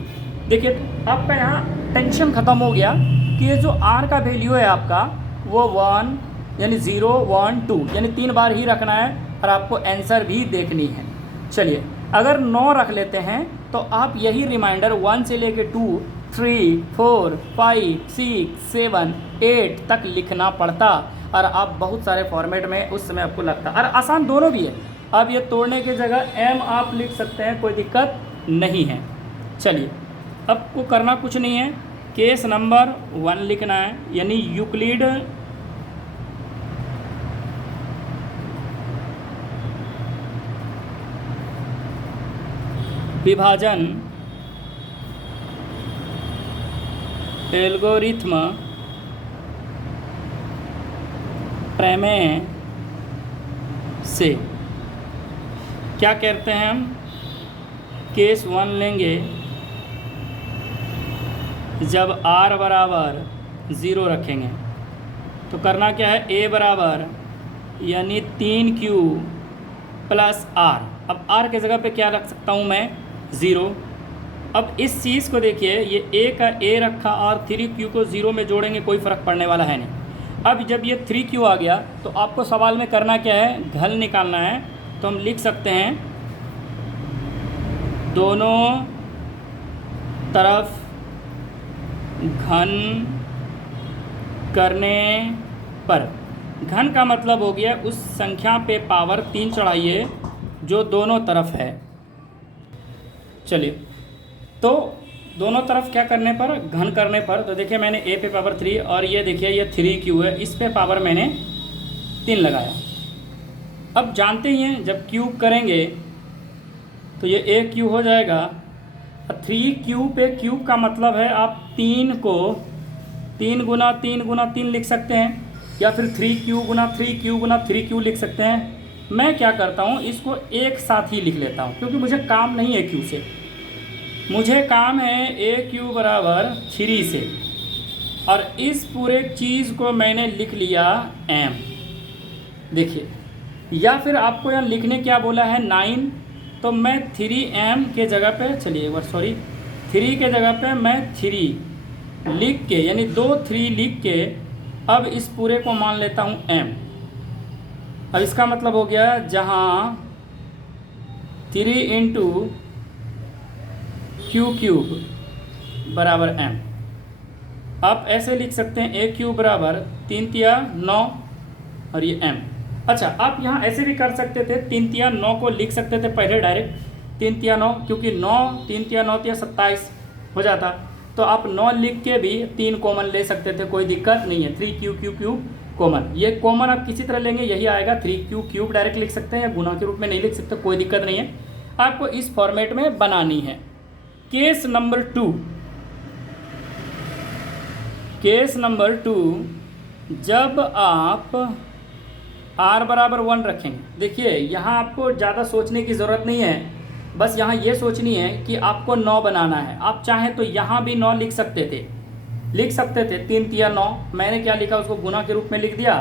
देखिए आपका यहाँ टेंशन ख़त्म हो गया कि ये जो r का वैल्यू है आपका वो 1 यानी 0 1 2 यानी 3 बार ही रखना है और आपको आंसर भी देखनी है। चलिए अगर 9 रख लेते हैं तो आप यही रिमाइंडर 1 से लेके 2 3 4 5 6 7 8 तक लिखना पड़ता और आप बहुत सारे फॉर्मेट में उस समय आपको लगता। और आसान दोनों भी है। अब ये तोड़ने की जगह m आप लिख सकते हैं, कोई दिक्कत नहीं है। चलिए अब को करना कुछ नहीं है, केस नंबर 1 लिखना है यानी यूक्लिड विभाजन एल्गोरिथ्म प्रमेय से क्या कहते हैं हम, केस 1 लेंगे जब r बराबर 0 रखेंगे तो करना क्या है, a बराबर यानी 3q प्लस r। अब r के जगह पे क्या रख सकता हूँ मैं, 0। अब इस चीज़ को देखिए, ये a का a रखा और 3q को 0 में जोड़ेंगे, कोई फ़र्क पड़ने वाला है नहीं। अब जब ये 3q आ गया तो आपको सवाल में करना क्या है, घन निकालना है। तो हम लिख सकते हैं दोनों तरफ घन करने पर, घन का मतलब हो गया उस संख्या पे पावर 3 चढ़ाइए जो दोनों तरफ है। चलिए तो दोनों तरफ क्या करने पर, घन करने पर, तो देखिए मैंने a पे पावर 3 और ये देखिए ये 3q है, इस पे पावर मैंने 3 लगाया। अब जानते ही हैं जब क्यूब करेंगे तो ये a³ हो जाएगा। 3q पे क्यूब का मतलब है आप 3 को 3 गुना 3 गुना 3 लिख सकते हैं, या फिर 3q गुना 3q गुना 3q लिख सकते हैं। मैं क्या करता हूँ, इसको एक साथ ही लिख लेता हूँ क्योंकि मुझे काम नहीं है q से, मुझे काम है a³ बराबर 3 से। और इस पूरे चीज़ को मैंने लिख लिया m। देखिए, या फिर आपको यहाँ लिखने क्या बोला है 9, तो मैं 3m के जगह पे, चलिए एक बार सॉरी, 3 के जगह पे मैं 3 लिख के यानी 2 3 लिख के अब इस पूरे को मान लेता हूँ m। अब इसका मतलब हो गया जहाँ 3 इंटू q³ बराबर m। आप ऐसे लिख सकते हैं a³ बराबर 3 तिया 9 और ये m। अच्छा, आप यहाँ ऐसे भी कर सकते थे, 3 तिया 9 को लिख सकते थे पहले डायरेक्ट 3 तिया 9, क्योंकि 9 3 तिया 9 तिया 27 हो जाता। तो आप 9 लिख के भी 3 कॉमन ले सकते थे, कोई दिक्कत नहीं है। 3q कॉमन, ये कॉमन आप किसी तरह लेंगे यही आएगा। 3q³ डायरेक्ट लिख सकते हैं या गुना के रूप में नहीं लिख सकते, कोई दिक्कत नहीं है। आपको इस फॉर्मेट में बनानी है। केस नंबर 2, केस नंबर 2, जब आप r बराबर 1 रखेंगे। देखिए यहाँ आपको ज़्यादा सोचने की ज़रूरत नहीं है, बस यहाँ ये सोचनी है कि आपको 9 बनाना है। आप चाहें तो यहाँ भी 9 लिख सकते थे, 3 तिया 9, मैंने क्या लिखा उसको गुना के रूप में लिख दिया।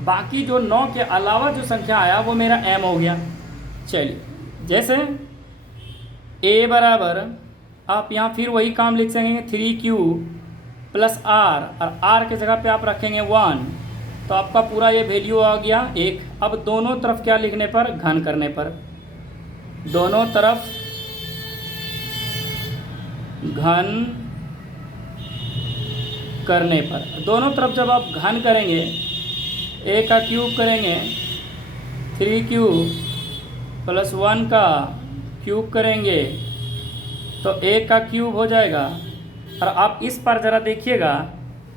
बाकी जो 9 के अलावा जो संख्या आया वो मेरा m हो गया। चलिए, जैसे a बराबर, आप यहाँ फिर वही काम लिख सकेंगे 3q प्लस r, और r के जगह पे आप रखेंगे 1, तो आपका पूरा ये वैल्यू आ गया 1। अब दोनों तरफ क्या लिखने पर, घन करने पर, दोनों तरफ घन करने पर, दोनों तरफ जब आप घन करेंगे, a का क्यूब करेंगे, 3q प्लस 1 का क्यूब करेंगे तो a का क्यूब हो जाएगा। और आप इस पर ज़रा देखिएगा,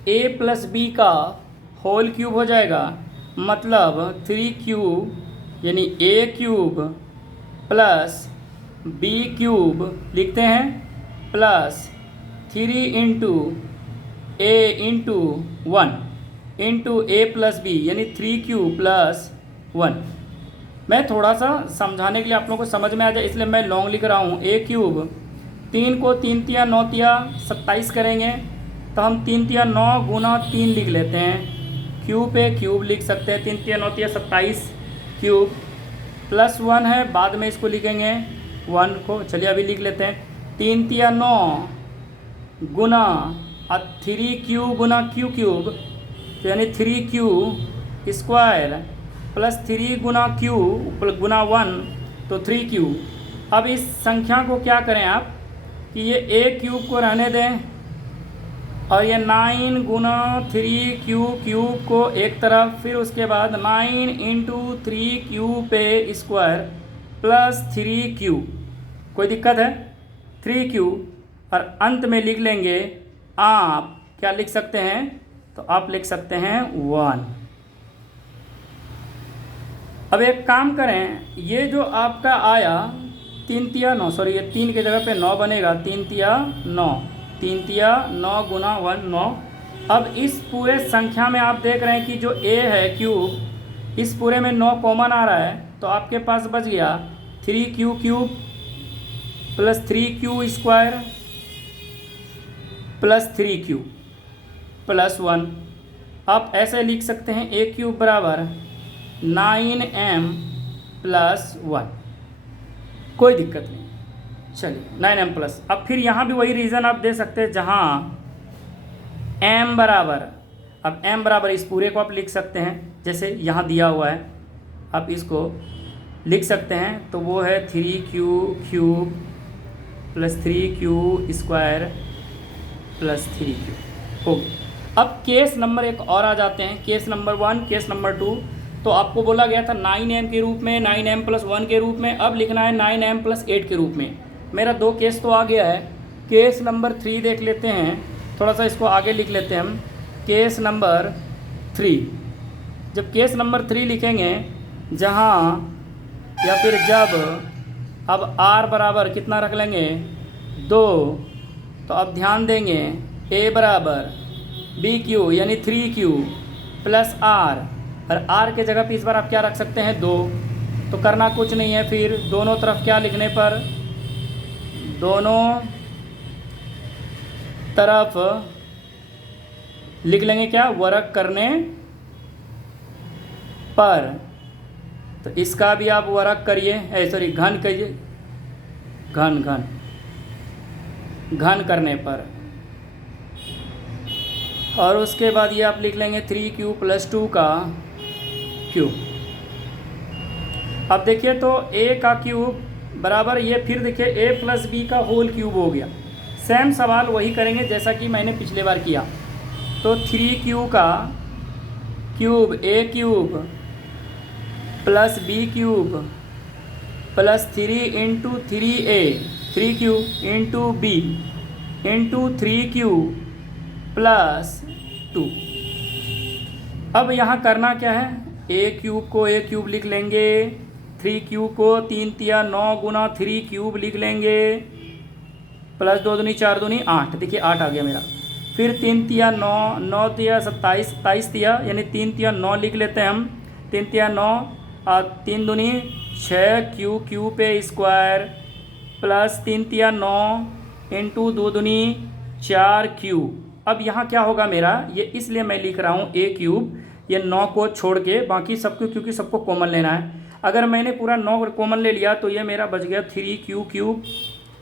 a प्लस b का होल क्यूब हो जाएगा, मतलब 3q यानी a³ प्लस b³ लिखते हैं प्लस 3 इंटू ए इंटू 1 इंटू ए प्लस बी यानी 3q प्लस 1। मैं थोड़ा सा समझाने के लिए आप लोगों को समझ में आ जाए इसलिए मैं लॉन्ग लिख रहा हूँ। ए क्यूब 3 को 3 तिया 9 तिया 27 करेंगे तो हम 3 तिया 9 गुना 3 लिख लेते हैं। क्यूब पे क्यूब लिख सकते हैं, 3 तिया 9 तिया 27 क्यूब प्लस 1 है, बाद में इसको लिखेंगे 1 को। चलिए अभी लिख लेते हैं। 3 तिया 9 गुना 3q गुना q क्यूब तो यानी 3q स्क्वायर प्लस 3 गुना q गुना 1 तो 3q। अब इस संख्या को क्या करें आप कि ये a क्यूब को रहने दें और ये 9 गुना 3q क्यूब को एक तरफ, फिर उसके बाद 9 इंटू 3q पे स्क्वायर प्लस 3q। कोई दिक्कत है? 3q और अंत में लिख लेंगे आप क्या लिख सकते हैं तो आप लिख सकते हैं 1। अब एक काम करें, ये जो आपका आया 3 तिया 9, सॉरी ये 3 की जगह पे 9 बनेगा, 3 तिया 9, 3 तिया 9 गुना 1 9। अब इस पूरे संख्या में आप देख रहे हैं कि जो a है क्यूब, इस पूरे में 9 कॉमन आ रहा है तो आपके पास बच गया 3q cube plus 3q square plus 3q plus 1। आप ऐसे लिख सकते हैं a क्यूब बराबर 9m प्लस 1, कोई दिक्कत नहीं। चलिए 9m प्लस। अब फिर यहाँ भी वही रीज़न आप दे सकते हैं जहाँ m बराबर, अब m बराबर इस पूरे को आप लिख सकते हैं जैसे यहाँ दिया हुआ है, आप इसको लिख सकते हैं तो वो है 3q cube plus 3q square plus 3q हो गया। अब केस नंबर एक और आ जाते हैं, केस नंबर 1, केस नंबर 2। तो आपको बोला गया था 9m के रूप में, 9m प्लस 1 के रूप में, अब लिखना है 9m प्लस 8 के रूप में। मेरा 2 केस तो आ गया है। केस नंबर 3 देख लेते हैं, थोड़ा सा इसको आगे लिख लेते हैं हम। केस नंबर 3, जब केस नंबर 3 लिखेंगे जहाँ या फिर जब अब r बराबर कितना रख लेंगे 2, तो अब ध्यान देंगे a बराबर bq यानी 3q प्लस r, और r के जगह पे इस बार आप क्या रख सकते हैं 2। तो करना कुछ नहीं है, फिर दोनों तरफ क्या लिखने पर, दोनों तरफ लिख लेंगे क्या, वर्ग करने पर। तो इसका भी आप वर्ग करिए, सॉरी घन करिए, घन घन घन करने पर, और उसके बाद ये आप लिख लेंगे 3q प्लस 2 का क्यूब। अब देखिए तो a का क्यूब बराबर ये, फिर देखिए a प्लस बी का होल क्यूब हो गया। सेम सवाल वही करेंगे जैसा कि मैंने पिछले बार किया। तो 3q का cube a cube plus b cube plus 3 into 3a 3q into b into 3q plus 2। अब यहाँ करना क्या है, a क्यूब को a क्यूब लिख लेंगे, 3q को 3 तिया 9 गुना 3 क्यूब लिख लेंगे, प्लस 2 दूनी 4 दूनी 8, देखिए 8 आ गया मेरा। फिर 3 तिया 9, 9 तिया 27, 27 तिया यानी 3 तिया 9 लिख लेते हैं हम, 3 तिया 9 और 3 दूनी 6 क्यू पे स्क्वायर प्लस 3 तिया 9 इंटू 2 दूनी 4 क्यू। अब यहाँ क्या होगा मेरा, ये इसलिए मैं लिख रहा हूँ a क्यूब, ये 9 को छोड़ के बाकी सबको, क्योंकि सबको कॉमन लेना है। अगर मैंने पूरा 9 कॉमन ले लिया तो ये मेरा बच गया 3q क्यूब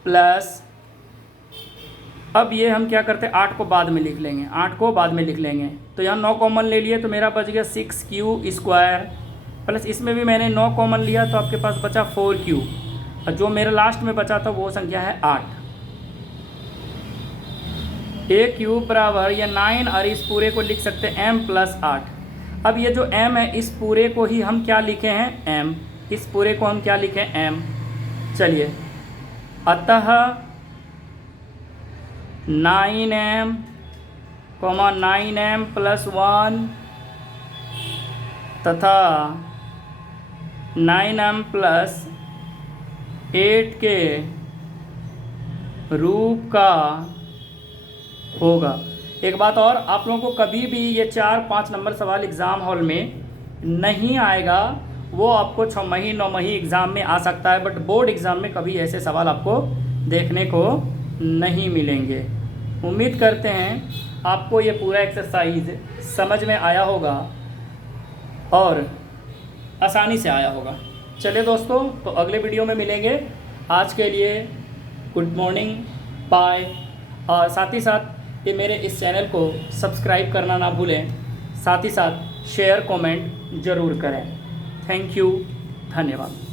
प्लस, अब ये हम क्या करते हैं 8 को बाद में लिख लेंगे, 8 को बाद में लिख लेंगे। तो यहाँ 9 कॉमन ले लिए तो मेरा बच गया 6q स्क्वायर प्लस, इसमें भी मैंने 9 कॉमन लिया तो आपके पास बचा 4q, और जो मेरा लास्ट में बचा था वो संख्या है 8। a क्यूब बराबर ये 9 और इस पूरे को लिख सकते हैं m प्लस 8। अब ये जो m है इस पूरे को ही हम क्या लिखे हैं m, इस पूरे को हम क्या लिखें m। चलिए अतः 9m 9m प्लस 1 तथा 9m प्लस 8 के रूप का होगा। एक बात और, आप लोगों को कभी भी ये 4-5 नंबर सवाल एग्ज़ाम हॉल में नहीं आएगा, वो आपको 6 9 एग्ज़ाम में आ सकता है, बट बोर्ड एग्ज़ाम में कभी ऐसे सवाल आपको देखने को नहीं मिलेंगे। उम्मीद करते हैं आपको ये पूरा एक्सरसाइज समझ में आया होगा और आसानी से आया होगा। चलिए दोस्तों, तो अगले वीडियो में मिलेंगे। आज के लिए गुड मॉर्निंग, बाय। और साथ ही साथ ये मेरे इस चैनल को सब्सक्राइब करना ना भूलें, साथ ही साथ शेयर कमेंट ज़रूर करें। थैंक यू, धन्यवाद।